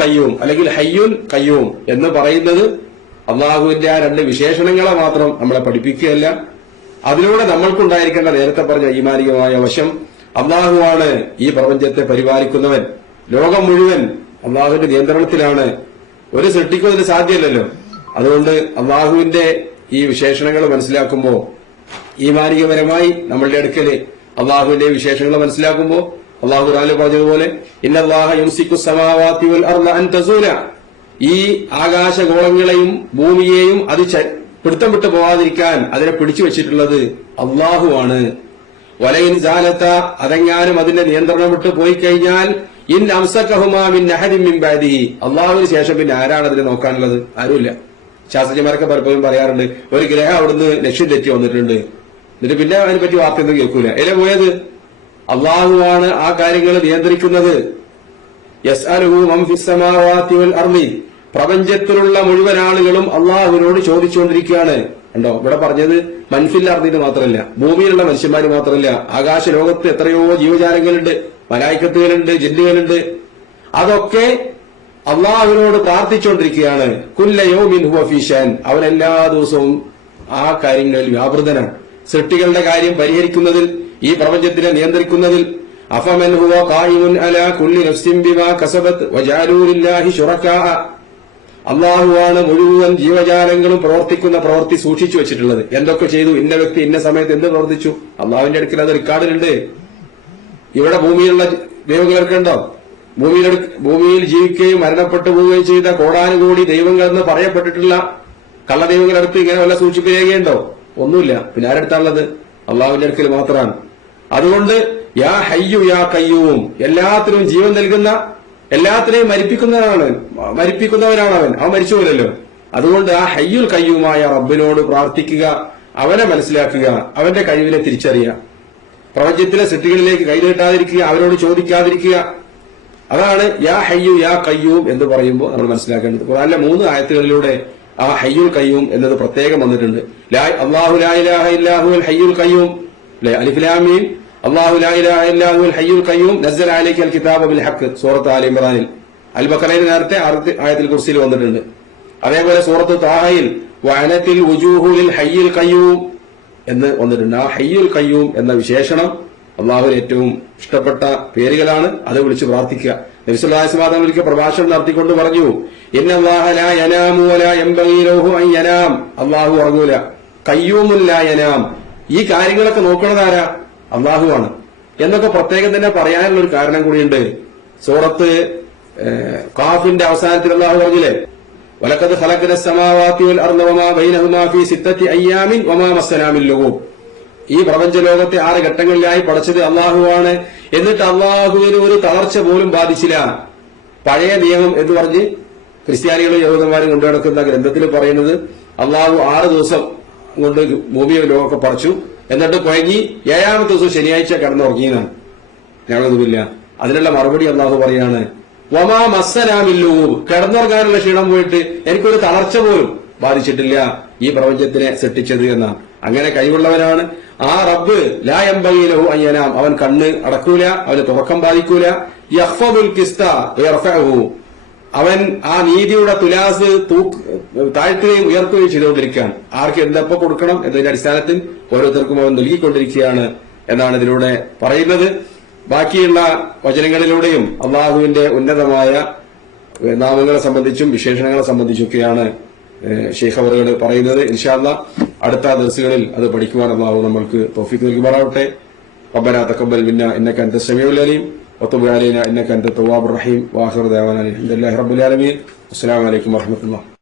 ഖയ്യൂം അല്ലെങ്കിൽ ഹയ്യുൽ ഖയ്യൂം എന്ന് പറയുന്നത് അള്ളാഹുവിന്റെ ആ രണ്ട് വിശേഷണങ്ങളെ മാത്രം നമ്മളെ പഠിപ്പിക്കുകയല്ല, അതിലൂടെ നമ്മൾക്കുണ്ടായിരിക്കേണ്ട നേരത്തെ പറഞ്ഞ ഈമാനികമായ വശം. അള്ളാഹുവാണ് ഈ പ്രപഞ്ചത്തെ പരിപാലിക്കുന്നവൻ. ലോകം മുഴുവൻ അള്ളാഹുവിന്റെ നിയന്ത്രണത്തിലാണ്. ഒരു സൃഷ്ടിക്കും അതിന് സാധ്യമല്ലല്ലോ. അതുകൊണ്ട് അള്ളാഹുവിന്റെ ഈ വിശേഷണങ്ങൾ മനസ്സിലാക്കുമ്പോൾ ഈമാനികപരമായി നമ്മളുടെ അടുക്കല് അള്ളാഹുവിന്റെ വിശേഷങ്ങൾ മനസ്സിലാക്കുമ്പോൾ അള്ളാഹു ഖുർആനിൽ പറഞ്ഞതുപോലെ ഇന്നല്ലാഹ യുംസിക്കു സമാവാതി വൽ അർള അൻ തസൂല, ഈ ആകാശഗോളങ്ങളെയും ഭൂമിയെയും അത് പിടുത്തം വിട്ടു പോവാതിരിക്കാൻ അതിനെ പിടിച്ചു വെച്ചിട്ടുള്ളത് അള്ളാഹുവാണ്. വലയിൻ ജാലത്ത, അതെങ്ങാനും അതിന്റെ നിയന്ത്രണം വിട്ട് പോയി കഴിഞ്ഞാൽ ഇൻ അംസകഹുമാ മിൻ അഹദിൻ മിൻ ബഅദിഹി, അള്ളാഹുവിന് ശേഷം പിന്നെ ആരാണ് അതിനെ നോക്കാനുള്ളത്? ആരുമില്ല. ശാസ്ത്രജ്ഞന്മാരൊക്കെ പലപ്പോഴും പറയാറുണ്ട്, ഒരു ഗ്രഹം അവിടുന്ന് ലക്ഷ്യം തെറ്റി വന്നിട്ടുണ്ട്, എന്നിട്ട് പിന്നെ അതിനെപ്പറ്റി വാർത്തയൊന്നും കേൾക്കൂല. എവിടെ പോയത്? അള്ളാഹുവാണ് ആ കാര്യങ്ങൾ നിയന്ത്രിക്കുന്നത്. യസ്അലുഹു മൻ ഫിസ് സമാവാതി വൽ അർളി, പ്രപഞ്ചത്തിലുള്ള മുഴുവൻ ആളുകളും അള്ളാഹുവിനോട് ചോദിച്ചുകൊണ്ടിരിക്കുകയാണ്. കണ്ടോ, ഇവിടെ പറഞ്ഞത് മൻഫിൽ അർദിന് മാത്രമല്ല, ഭൂമിയിലുള്ള മനുഷ്യന്മാര് മാത്രമല്ല, ആകാശ ലോകത്ത് എത്രയോ ജീവജാലങ്ങളുണ്ട്, മലായിക്കത്തുകളുണ്ട്, ജിന്നുകളുണ്ട്. അതൊക്കെ അള്ളാഹുവിനോട് പ്രാർത്ഥിച്ചുകൊണ്ടിരിക്കുകയാണ്. കുല്ല യൗമിൻ ഹുവ ഫീ ഷഅൻ, അവൻ എല്ലാ ദിവസവും ആ കാര്യങ്ങളിൽ വ്യാപൃതനാണ്. സൃഷ്ടികളുടെ കാര്യം പരിഹരിക്കുന്നതിൽ, ഈ പ്രപഞ്ചത്തിനെ നിയന്ത്രിക്കുന്നതിൽ. അഫമൻ ഹുവ ഖായിമുൻ അലാ കുല്ലി നഫ്സിൻ ബിമാ കസബത് വജഅലൂ ലില്ലാഹി ശുറകാ, അള്ളാഹുവാണ് മുഴുവൻ ജീവജാലങ്ങളും പ്രവർത്തിക്കുന്ന പ്രവൃത്തി സൂക്ഷിച്ചു വെച്ചിട്ടുള്ളത്. എന്തൊക്കെ ചെയ്തു, ഇന്ന വ്യക്തി ഇന്ന സമയത്ത് എന്ത് പ്രവർത്തിച്ചു, അള്ളാഹുവിന്റെ അടുക്കൽ അത് റെക്കോർഡിലുണ്ട്. ഇവിടെ ഭൂമിയിലുള്ള ദൈവങ്ങളൊക്കെ ഉണ്ടോ? ഭൂമിയിൽ ജീവിക്കുകയും മരണപ്പെട്ടു പോവുകയും ചെയ്ത കോടാനുകൂടി ദൈവങ്ങളെന്ന് പറയപ്പെട്ടിട്ടുള്ള കള്ളദൈവങ്ങളടുത്ത് ഇങ്ങനെ വല്ല സൂക്ഷിപ്പ് രേഖയുണ്ടോ? ഒന്നുമില്ല. പിന്നെ ആരെടുത്താണുള്ളത്? അള്ളാഹുവിന്റെ അടുക്കൽ മാത്രമാണ്. അതുകൊണ്ട് യാ ഹയ്യു യാ ഖയ്യൂം, എല്ലാത്തിനും ജീവൻ നൽകുന്ന, എല്ലാത്തിനെയും മരിപ്പിക്കുന്നവനാണ് അവൻ. അവൻ മരിച്ചുപോലല്ലോ. അതുകൊണ്ട് ആ ഹയ്യുൽ ഖയ്യൂമായ റബ്ബിനോട് പ്രാർത്ഥിക്കുക, അവനെ മനസ്സിലാക്കുക, അവന്റെ കഴിവിനെ തിരിച്ചറിയുക, പ്രപഞ്ചത്തിലെ സൃഷ്ടികളിലേക്ക് കൈനീട്ടാതിരിക്കുക, അവരോട് ചോദിക്കാതിരിക്കുക. അതാണ് യാ ഹയ്യു യാ ഖയ്യൂം എന്ന് പറയുമ്പോൾ നമ്മൾ മനസ്സിലാക്കേണ്ടത്. ഖുർആനിലെ 3 ആയത്തുകളിലൂടെ ആ ഹയ്യുൽ ഖയ്യൂം എന്നത് പ്രത്യേകം വന്നിട്ടുണ്ട്. അല്ലാഹു ലാ ഇലാഹ ഇല്ലാഹു അൽ ഹയ്യുൽ ഖയ്യൂം, അലിഫ് ലാം മീം, അല്ലാഹു ലാ ഇലാഹ ഇല്ലാഹു അൽ ഹയ്യുൽ ഖയ്യൂം നസ്സല അലൈക്കൽ കിതാബ ബിൽ ഹഖ്, സൂറത്ത് ആൽ ഇംറാനിൽ. അൽ ബഖറയിൽ നേരത്തെ ആയത്തുൽ കുർസിയിൽ വന്നിട്ടുണ്ട്. അതേപോലെ സൂറത്ത് താഹയിൽ വഅനത്തിൽ വുജൂഹു ലിൽ ഹയ്യുൽ ഖയ്യൂം എന്ന് വന്നിട്ടുണ്ട്. ആ ഹയ്യുൽ ഖയ്യൂം എന്ന വിശേഷണം അള്ളാഹുവിന് ഏറ്റവും ഇഷ്ടപ്പെട്ട പേരുകളാണ്. അത് വിളിച്ച് പ്രാർത്ഥിക്കുക. നബി സല്ലല്ലാഹു അലൈഹി വസല്ലം ഒരിക്കൽ പ്രഭാഷണം നടത്തിക്കൊണ്ട് പറഞ്ഞു, ഇന്നല്ലാഹ ലാ യനാമു വലാ യംബഗി ലഹു അൻ യനാം, അള്ളാഹു ഉറങ്ങൂല. ഖയ്യൂമുൻ ലാ യനാം, ഈ കാര്യങ്ങളൊക്കെ നോക്കണതാരാ? അള്ളാഹുവാണ് എന്നൊക്കെ പ്രത്യേകം തന്നെ പറയാനുള്ള ഒരു കാരണം കൂടിയുണ്ട്. സൂറത്ത് ഖാഫിന്റെ അവസാനത്തിൽ അള്ളാഹു പറഞ്ഞില്ലേ, വലഖദ് ഖലഖന സ്സമാവാതി വൽ അർള വമാ ബൈനഹുമാ ഫീ സിത്തത്തി അയ്യാമിൻ വമാ മസ്സനാ മിൻ ലുഗൂബ്, ഈ പ്രപഞ്ച ലോകത്തെ 6 ഘട്ടങ്ങളിലായി പടച്ചത് അള്ളാഹുവാണ്. എന്നിട്ട് അള്ളാഹുവിന് ഒരു തളർച്ച പോലും ബാധിച്ചില്ല. പഴയ നിയമം എന്ന് പറഞ്ഞ് ക്രിസ്ത്യാനികളും യഹൂദന്മാരും കൊണ്ടു നടക്കുന്ന ഗ്രന്ഥത്തിൽ പറയുന്നത് അള്ളാഹു 6 ദിവസം കൊണ്ട് ഭൂമിയെ ലോകമൊക്കെ പടച്ചു, എന്നിട്ട് കുഴങ്ങി 7ാമത്തെ ദിവസം ശനിയാഴ്ച കിടന്നുറങ്ങിയെന്നാണ്. ഞങ്ങളൊന്നുമില്ല. അതിനുള്ള മറുപടി അള്ളാഹു പറയാണ്, വമാ മസ്സനാമില്ലൂ, കിടന്നുറങ്ങാനുള്ള ക്ഷീണം പോയിട്ട് എനിക്കൊരു തളർച്ച പോലും ബാധിച്ചിട്ടില്ല ഈ പ്രപഞ്ചത്തിനെ സൃഷ്ടിച്ചത് എന്നാണ്. അങ്ങനെ കഴിവുള്ളവനാണ് ആ റബ്ബ്. ലാ യംബഗി ലഹു അൻ യനാം, അവൻ കണ്ണ് അടക്കൂല, അവന് തുറക്കം ബാധിക്കൂല. യഖ്ഫദുൽ ഖിസ്ത വയർഫഉഹു, അവൻ ആ നീതിയുടെ തുലാസ് താഴ്ത്തുകയും ഉയർത്തുകയും ചെയ്തുകൊണ്ടിരിക്കുകയാണ്. ആർക്ക് എന്തെപ്പോ കൊടുക്കണം എന്നതിന്റെ അടിസ്ഥാനത്തിൽ ഓരോരുത്തർക്കും അവൻ നൽകിക്കൊണ്ടിരിക്കുകയാണ് എന്നാണ് ഇതിലൂടെ പറയുന്നത്. ബാക്കിയുള്ള വചനങ്ങളിലൂടെയും അള്ളാഹുവിന്റെ ഉന്നതമായ നാമങ്ങളെ സംബന്ധിച്ചും വിശേഷണങ്ങളെ സംബന്ധിച്ചൊക്കെയാണ് ഷെയ്ഖ് അവറുകൾ പറയുന്നത്. ഇൻഷാ അല്ലാഹ് അടുത്ത ദിവസങ്ങളിൽ അത് പഠിക്കുവാൻ അള്ളാഹു നമ്മൾക്ക് തൗഫീഖ് നൽകുമാറാവട്ടെ. ربنا تقبل منا انك انت السميع العليم وتب علينا انك انت التواب الرحيم واخر دعوانا الحمد لله رب العالمين. السلام عليكم ورحمه الله.